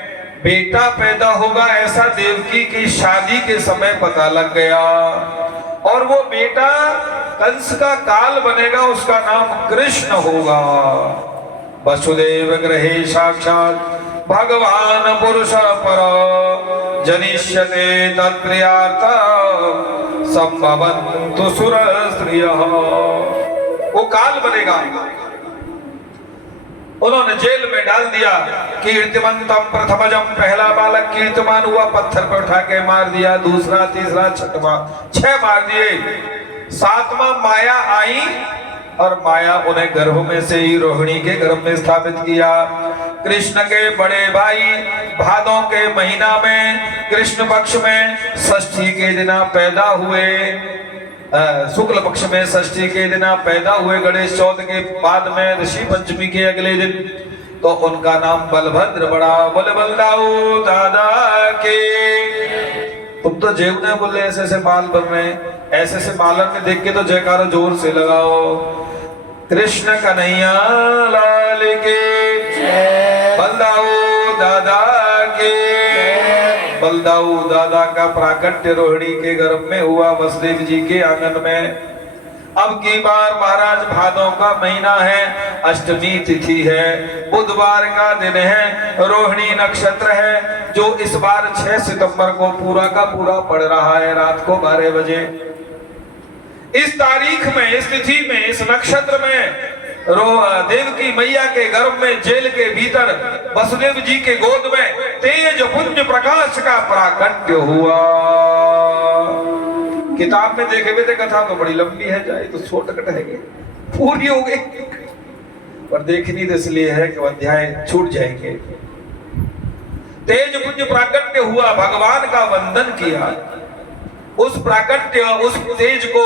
बेटा पैदा होगा ऐसा देवकी की शादी के समय पता लग गया, और वो बेटा कंस का काल बनेगा, उसका नाम कृष्ण होगा। वसुदेव गृहे साक्षात भगवान पुरुष पर जनिष्यते तत्प्रियार्थ संभवन्तु सुर स्त्रियः। वो काल बनेगा। उन्होंने जेल में डाल दिया। कीर्तिमंतम प्रथमजम, पहला बालक कीर्तिमान हुआ, पत्थर पर उठा के मार दिया। दूसरा, तीसरा, छठवां, 6 मार दिए। 7वां माया आई और माया उन्हें गर्भ में से ही रोहिणी के गर्भ में स्थापित किया। कृष्ण के बड़े भाई भादों के महीना में कृष्ण पक्ष में षष्ठी के दिन पैदा हुए, शुक्ल पक्ष में षष्ठी के दिन पैदा हुए। गणेश चौथ के बाद में ऋषि पंचमी के अगले दिन, तो उनका नाम बलभद्र पड़ा। बोले बलदाऊ दादा के। तुम तो जेवने बोले ऐसे ऐसे बाल बन रहे हैं, ऐसे ऐसे बालन में देख के तो जयकारा जोर से लगाओ। कृष्ण कन्हैया लाल के, बलदाऊ दादा के। बलदाऊ दादा का प्राकट्य रोहिणी के गर्भ में हुआ, वसुदेव जी के आंगन में। अब की बार महाराज भादों का महीना है, अष्टमी तिथि है, बुधवार का दिन है, रोहिणी नक्षत्र है, जो इस बार 6 सितंबर को पूरा का पूरा पड़ रहा है रात को 12 बजे। इस तारीख में, इस तिथि में, इस नक्षत्र में देवकी मैया के गर्भ में जेल के भीतर वसुदेव जी के गोद में तेज पुंज प्रकाश का प्राकट्य हुआ। किताब में देखे हुए थे, कथा तो बड़ी लंबी है, जाए तो छोटकट है, पूरी हो गई, पर देखनी तो इसलिए है कि अध्याय छूट जाएंगे। तेज पुंज प्राकट्य हुआ, भगवान का वंदन किया। उस प्राकट्य, उस तेज को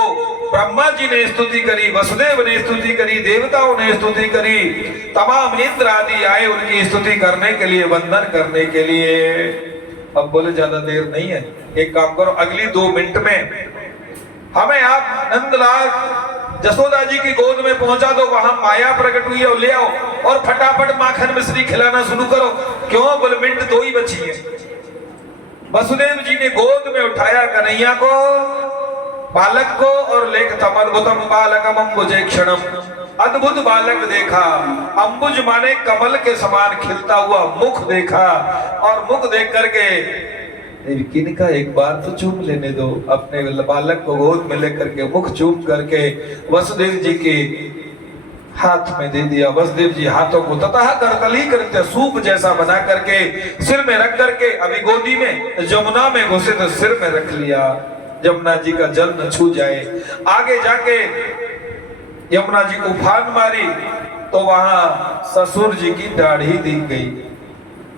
ब्रह्मा जी ने स्तुति करी, वसुदेव ने स्तुति करी, देवताओं ने स्तुति करी, तमाम इंद्र आदि आए उनकी स्तुति करने के लिए, वंदन करने के लिए। अब बोले ज्यादा देर नहीं है, एक काम करो, अगली 2 मिनट में हमें आप नंदलाल जसोदा जी की गोद में पहुंचा दो, वहां माया प्रकट हुई है, ले आओ और फटाफट माखन मिश्री खिलाना शुरू करो। क्यों? बोले मिनट 2 ही बची है। वसुदेव जी ने गोद में उठाया कन्हैया को, बालक को, और लेख तमद्भुतम बालकम अम्बुजे क्षणम। अद्भुत बालक देखा, अम्बुज माने कमल के समान खिलता हुआ मुख देखा, और मुख देख करके किनका एक बार तो चूम लेने दो। अपने बालक को गोद में लेकर के मुख चूम करके वसुदेव जी के हाथ में दे दिया। वसुदेव जी हाथों को ततः करतली करते सूप जैसा बना करके सिर में रख करके, अभी गोदी में जमुना में घुसे तो सिर में रख लिया, यमुना जी का जल न छू जाए। आगे जाके यमुना जी को उफान मारी तो वहां ससुर जी की दाढ़ी दिख गई।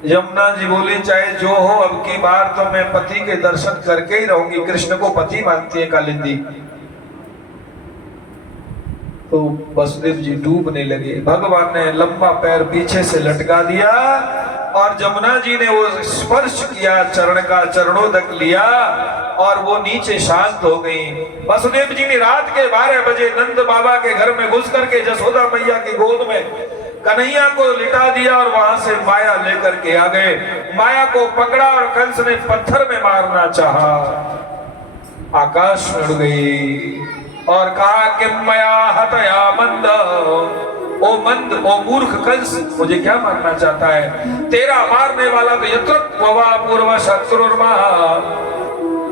यमुना जी बोली चाहे जो हो, अब की बार तो मैं पति के दर्शन करके ही रहूंगी। कृष्ण को पति मानती है कालिंदी। तो वसुदेव जी डूबने लगे। भगवान ने लंबा पैर पीछे से लटका दिया और जमुना जी ने वो स्पर्श किया, चरण का चरणों तक लिया और वो नीचे शांत हो गई। वसुदेव जी ने रात के 12 बजे नंद बाबा के घर में घुस करके जसोदा मैया की गोद में कन्हैया को लिटा दिया और वहां से माया लेकर के आ गए। माया को पकड़ा और कंस ने पत्थर में मारना चाहा, आकाश में उड़ गई और कहा कि मया हतया मंद, ओ मंद, ओ मूर्ख कंस, मुझे क्या मारना चाहता है? तेरा मारने वाला तो यत्रत्ववा पूर्व शत्रुर्मा,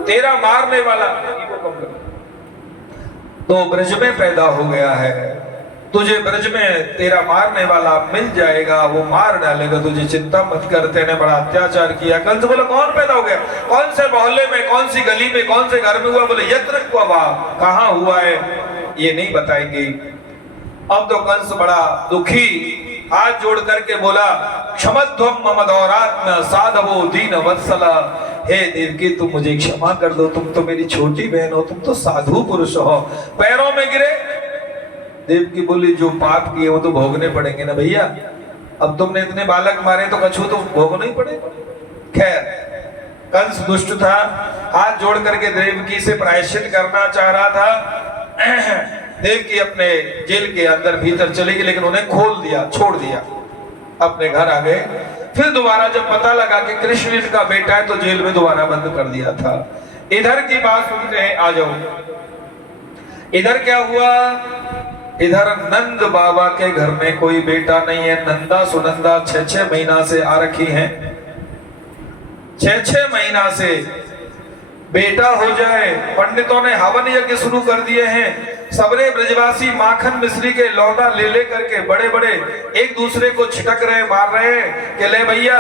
तेरा मारने वाला तो ब्रज में पैदा हो गया है, तुझे ब्रज में तेरा मारने वाला मिल जाएगा, वो मार डालेगा तुझे, चिंता मत कर। तेने बड़ा अत्याचार किया। कंस बोला कौन पैदा हो गया? कौन से मोहल्ले में, कौन सी गली में, कौन से घर में हुआ? बोले यत्रत्ववा, कहाँ हुआ है ये नहीं बताएंगे। अब तो कंस बड़ा दुखी हाथ जोड़ करके बोला क्षमध्वम मम दौरात्म साधवो दीन वत्सला, हे देवकी तुम मुझे क्षमा कर दो, तुम तो मेरी छोटी बहन हो, तुम तो साधु पुरुष हो। पैरों में गिरे। देवकी बोली जो पाप किए वो तो भोगने पड़ेंगे ना भैया, अब तुमने इतने बालक मारे तो कछू तो भोगना ही पड़ेगा। खैर कंस दुष्ट था, हाथ जोड़ करके देवकी से प्रायश्चित करना चाह रहा था। देवकी अपने जेल के अंदर भीतर चली गई, लेकिन उन्हें खोल दिया, छोड़ दिया, अपने घर आ गए। फिर दोबारा जब पता लगा कि कृष्ण इनका बेटा है तो जेल में दोबारा बंद कर दिया था। इधर की बात सुनते हैं, आ जाओ। इधर क्या हुआ? इधर नंद बाबा के घर में कोई बेटा नहीं है। नंदा सुनंदा 6-6 महीना से आ रखी हैं। 6-6 महीना से बेटा हो जाए, पंडितों ने हवन यज्ञ शुरू कर दिए हैं। सबरे ब्रजवासी माखन मिश्री के लौंडा ले ले करके बड़े बड़े एक दूसरे को छिटक रहे, मार रहे हैं कि ले भैया,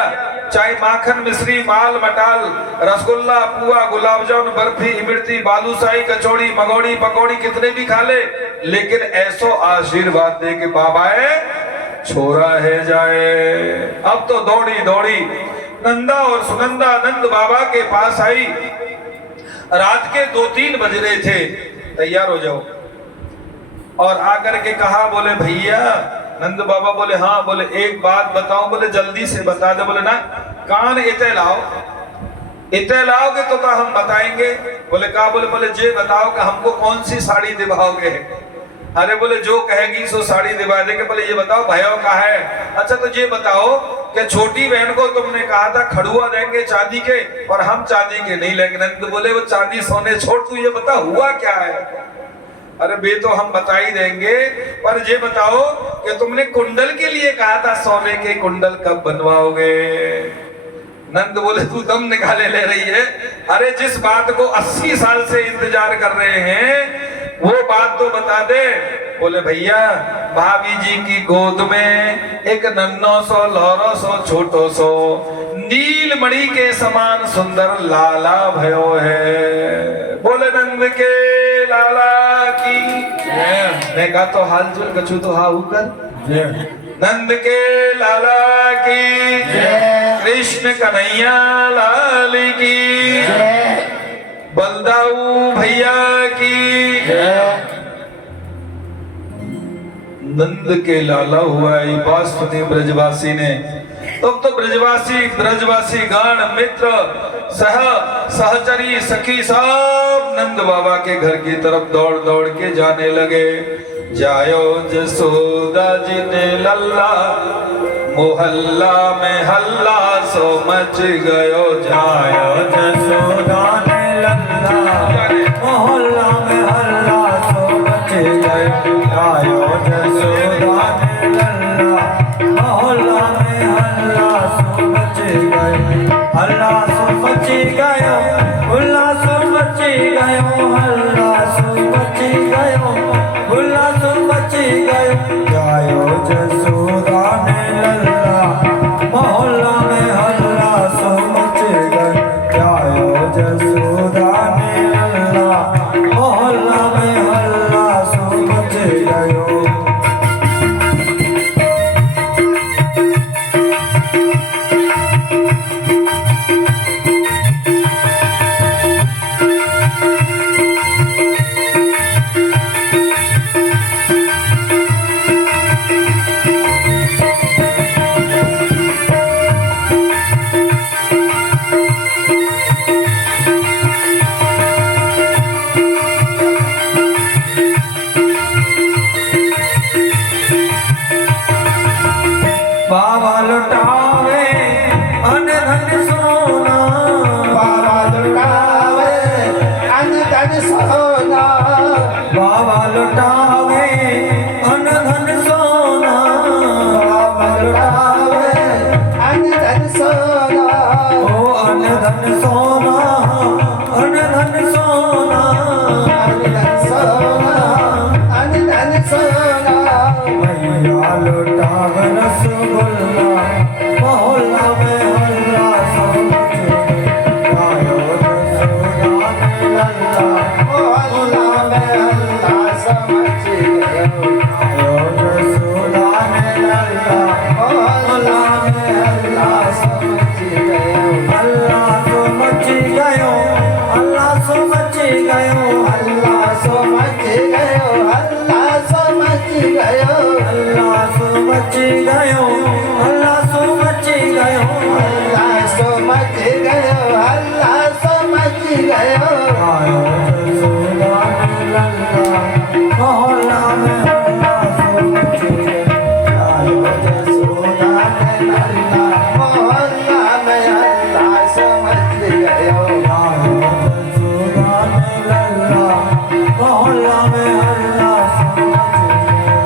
चाहे माखन मिश्री, माल मटाल, रसगुल्ला, पुआ, गुलाब जामुन, बर्फी, इमरती, बालूशाही, कचौड़ी, मगौड़ी, पकौड़ी कितने भी खा ले, लेकिन ऐसो आशीर्वाद दे के बाबा है छोरा है जाए। अब तो दौड़ी दौड़ी नंदा और सुनंदा नंद बाबा के पास आई। रात के 2-3 बज रहे थे, तैयार हो जाओ। और आकर के कहा, बोले भैया। नंद बाबा बोले हाँ। बोले एक बात बताओ। बोले जल्दी से बता दे। बोले ना, कान इते लाओ, इते लाओगे तो का हम बताएंगे। बोले कहा। बोले जे बताओ कि हमको कौन सी साड़ी दिवाओगे। अरे बोले जो कहेगी सो साड़ी दिवा देंगे। बोले ये बताओ भयो का है। अच्छा तो ये बताओ कि छोटी बहन को तुमने कहा था खड़ुआ देंगे चांदी के, और हम चांदी के नहीं लेंगे। नंद बोले वो चांदी सोने छोड़, तू ये बता हुआ क्या है। अरे बे तो हम बता ही देंगे, पर ये बताओ कि तुमने कुंडल के लिए कहा था सोने के, कुंडल कब बनवाओगे। नंद बोले तू दम निकाले ले रही है। अरे जिस बात को 80 साल से इंतजार कर रहे हैं वो बात तो बता दे। बोले भैया, भाभी जी की गोद में एक नन्नो सो लौरो सो छोटो सो नीलमणि के समान सुंदर लाला भयो है। बोले नंद के लाला की। मैं कहा तो हाल चल कछु तो हा ऊपर। नंद के लाला की, कृष्ण कन्हैया लाल की, बलदाऊ भैया की। नंद के लाला हुआ ये बात सुनी ब्रजवासी ने। तब तो ब्रजवासी गण मित्र सहचरी सखी सब नंद बाबा के घर की तरफ दौड़ दौड़ के जाने लगे। जायो जसोदा जी ने लल्ला, मोहल्ला में हल्ला सो मच गयो। जायो जसोदा ने लल्ला, मोहल्ला में हल्ला सो मच गयो। जायो जसोदा ने लल्ला, मोहल्ला में हल्ला सो मच गयो। हल्ला सो मच गयो, हुल्ला सो मच गयो, हल्ला सो मच गयो, हुल्ला सो मच गयो। जायो जसोदा ने लल्ला, मोहल्ला में हल्ला सो मच गयो। जायो जसोदा ने लल्ला, मोहल्ला में हल्ला सो मच गयो। बाबा लुटावे अन धन सोना, बाबा लुटावे अन धन सोना, बाबा लुटावे अन धन सोना, बाबा लुटावे अन धन सोना। ओ अन धन सोना, अन धन सोना, अन धन सोना, अन धन सोना। भैया लुटावे रसगुल्ला, मोहल्ला में हल्ला सो मच गयो। जायो जसोदा ने लल्ला, मोहल्ला में हल्ला सो मच गयो। जायो जसोदा ने लल्ला, मोहल्ला में हल्ला सो मच गयो। हल्ला सो मच गयो, हल्ला सो मच गयो, हल्ला सो मच गयो, हल्ला सो मच गयो, हल्ला सो मच गयो, हल्ला सो मच गयो, हल्ला सो मच गयो, हल्ला सो मच गयो। जायो जसोदा ने लल्ला, मोहल्ला में हल्ला सो मच गयो। जायो जसोदा ने लल्ला, मोहल्ला में हल्ला सो मच गयो। जायो जसोदा ने लल्ला, मोहल्ला में हल्ला सो मच गयो।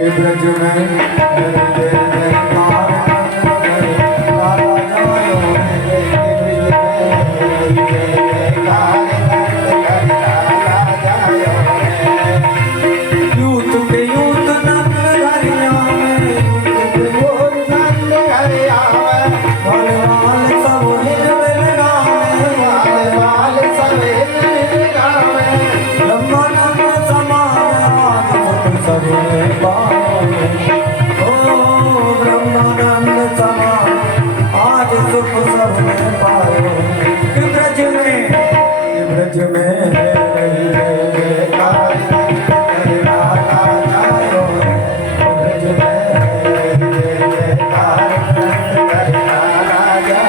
के ब्रज में जय जयकार काला जायो रे के ब्रज में जय जयकार काला जायो यूथ के यूथ नंद हरिया में यूथ के यूथ नंद हरिया में भगवान सब हिल गावे भगवान सब हिल गावे ब्रह्मानंद समान आज सबने पावे ओ ब्रह्मानंद समान आज सुख सबने पायो कि ब्रज में जयकार काला जायो ब्रज में जयकार काला जायो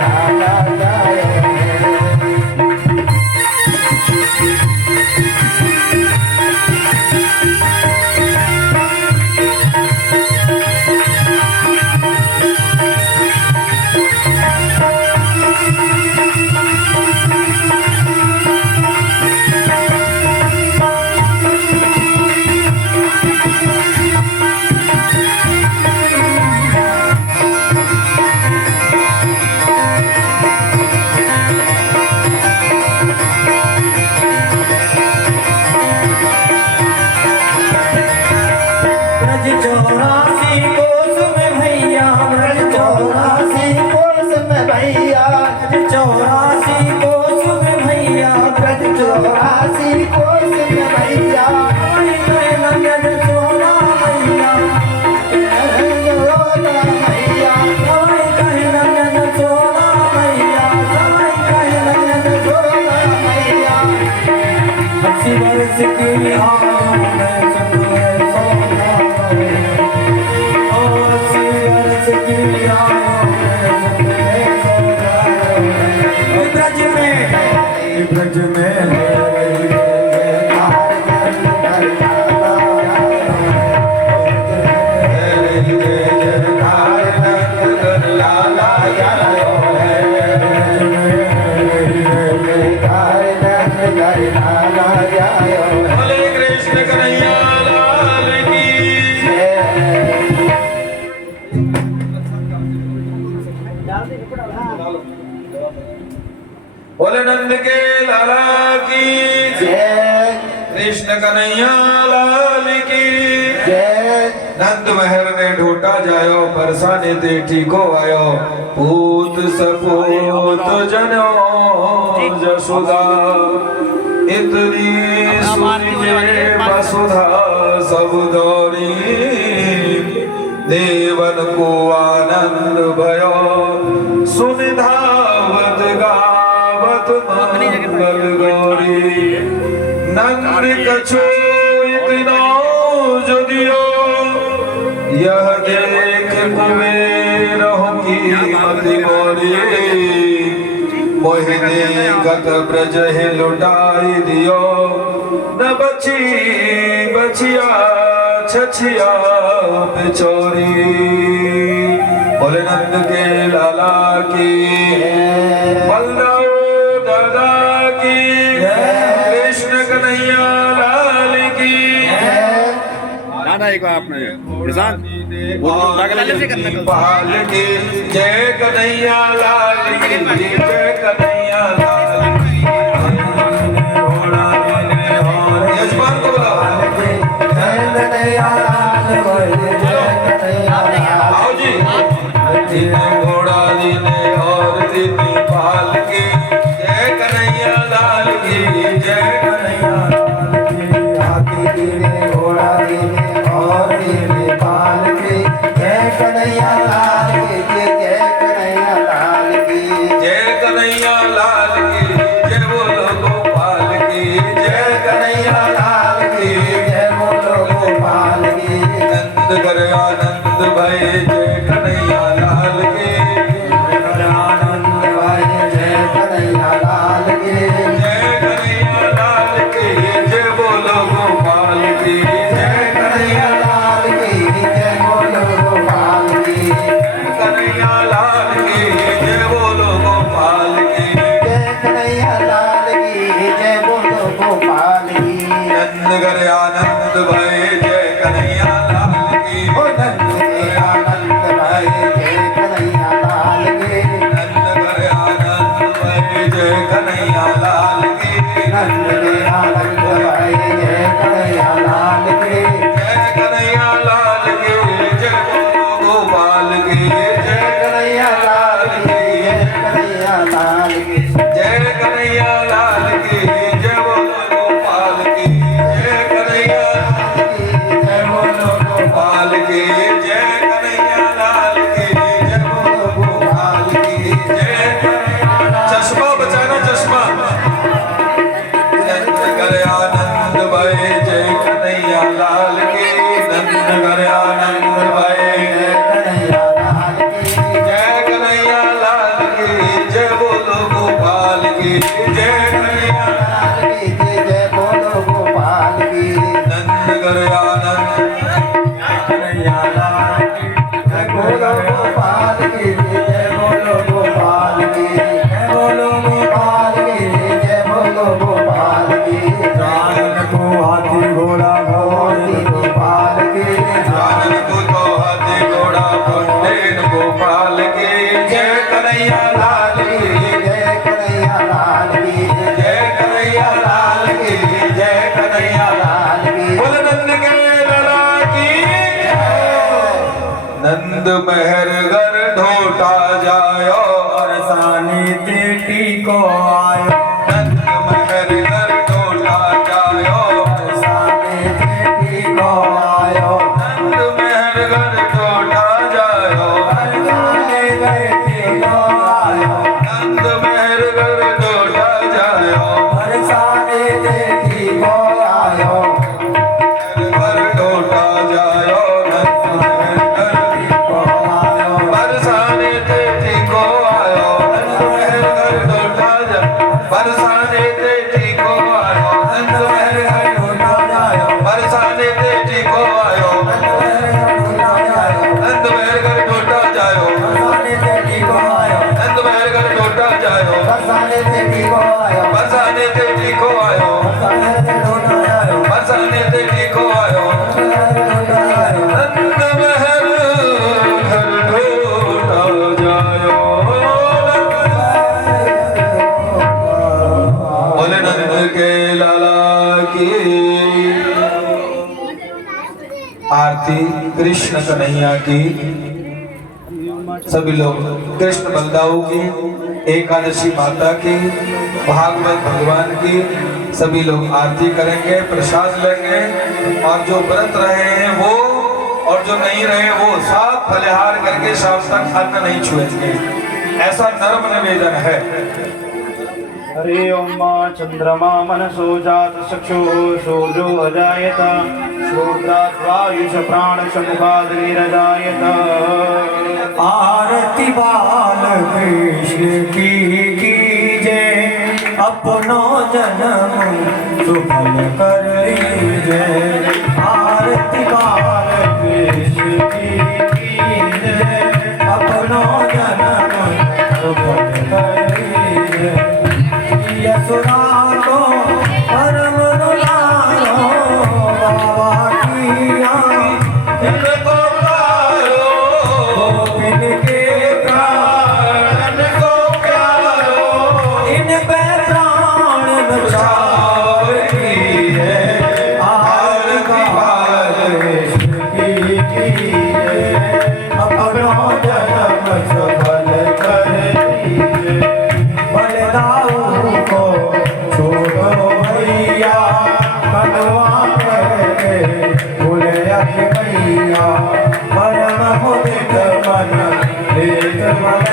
काला जायो ब्रज 84 कोस में भैया ब्रज 84 कोस में भैया ब्रज 84 कोस में भैया ब्रज 84 कोस में भैया कहे नंदन सोना भैया कहे नंदन सोना भैया कहे नंदन सोना भैया 80 वर्ष की आयु में चतुर सोना ओ 80 वर्ष की आयु में चतुर ब्रज में बोले कृष्ण कन्हैया लाल की बोले नंद के लाला की कृष्ण कन्हैया लाल की नंद महर ने ढोटा जायो परसाने ते ठीको आयो पूत सपूत जनो जसुदा इतनी सुनिए वसुधा सब दौरी देवन को आनंद भयो सुनिधावत गावत मंगल गौरी नंद कछो इतना जदियो यह देख कुबेर की मति गौरी मोहिनी कत ब्रज ही लुटाई दियो न बची बचिया छछिया बिचौरी बोले नंद के लाला की बलदाऊ दादा की कृष्ण कन्हैया लाल की ना एक बार आपने किसान पाल की जय कन्हैया लाल की जय कन्हैया लाल की यजमान को बुलाओ आओ जी घोड़ा दीने और दीनी पाल की जय कन्हैया लाल की जय कन्हैया लाल की हाथी दीने घोड़ा दीने और दीने पाल की जय कन्हैया लाल की जय कन्हैया लाल की जय कन्हैया लाल की गोपाल की नंद घर आनंद भय जय कन्हैया लाल की ओ नंद के आनंद भय जय कन्हैया लाल की नंद घर आनंद भय जय कन्हैया लाल की नंद के आनंद भय जय कन्हैया लाल की जय कन्हैया लाल की जय बोलो गोपाल की जय कन्हैया लाल की जय कन्हैया लाल की जय कन्हैया लाल की जय बोलो गोपाल की जय कन्हैया जय बोलो गोपाल की जय कन्हैया लाल की जय बोलो गोपाल की जय चश्मा बचाना चश्मा नंद घर आनंद भय जय कन्हैया लाल की नंद घर आनंद भय कन्हैया लाल की जय कन्हैया लाल की जय बोलो गोपाल की जय कन्हैया लाल की जय बोलो गोपाल की नंद घर आनंद कन्हैया लाल की जय बोलो गोपाल की जय बोलो गोपाल की जय बोलो गोपाल की जय बोलो गोपाल की जानन को हाथी घोड़ा घोड़ी गोपाल की जानन को तो हाथी घोड़ा कुंडेन गोपाल की जय कन्हैया लाल की जय कन्हैया लाल की जय कन्हैया लाल की जय कन्हैया लाल की बोल नंद के लला की नंद महर घर ढोटा जायो बरसानी तेटी को आयो नंद महर घर ढोटा जायो बरसानी तेटी को आयो नंद महर घर ढोटा जायो बरसानी तेटी को आयो नंद महर घर ढोटा जायो बरसानी तेटी को आयो घर ढोटा जायो नंद महर घर को आयो बरसाने तेजी को आयो नंद महर घर ढोटा जा बरसाने तेजी को आयो नंद महर घर ढोटा जायो बरसाने तेजी को आयो नंद महर घर ढोटा जायो बरसानी तेटी को आयो नंद महर घर ढोटा जायो बरसानी तेटी को आयो बरसाने तेजी को आयो बरसानी ढोटा जायो बरसाने तेजी को आयो ढोटा जायो नंद महर घर ढोटा जायो बोले नंद के लाला की आरती कृष्ण कन्हैया की सभी लोग कृष्ण बलदाऊ की एकादशी माता की भागवत भगवान की सभी लोग आरती करेंगे प्रसाद लेंगे और जो व्रत रहे हैं वो और जो नहीं रहे वो सब फलिहार करके शाम तक अन्न नहीं छुएंगे ऐसा नर्म निवेदन है हरि ओम चंद्रमा मनसो जात चक्षुः सूर्यो अजायत श्रोत्रात् वायुष प्राणश मुखाद् नीरजायत आरती बाल कृष्ण की कीजय अपनो जन्म सुफल कर लीजय आरती बाल कृष्ण की कीजय अपनो जन्म सुफल कर लीजय यसुरा को परम दुलारो बाबा किया इनको प्यारो गोपिन के प्राण इनको प्यारो इन पे प्राण बचाव की है आरती बाल कृष्ण की है अपनो जन्म सफल कर लीजिए बलदाऊ को छोड़ो भैया कटवा करके भूले मैया परम मुदित मन देख मन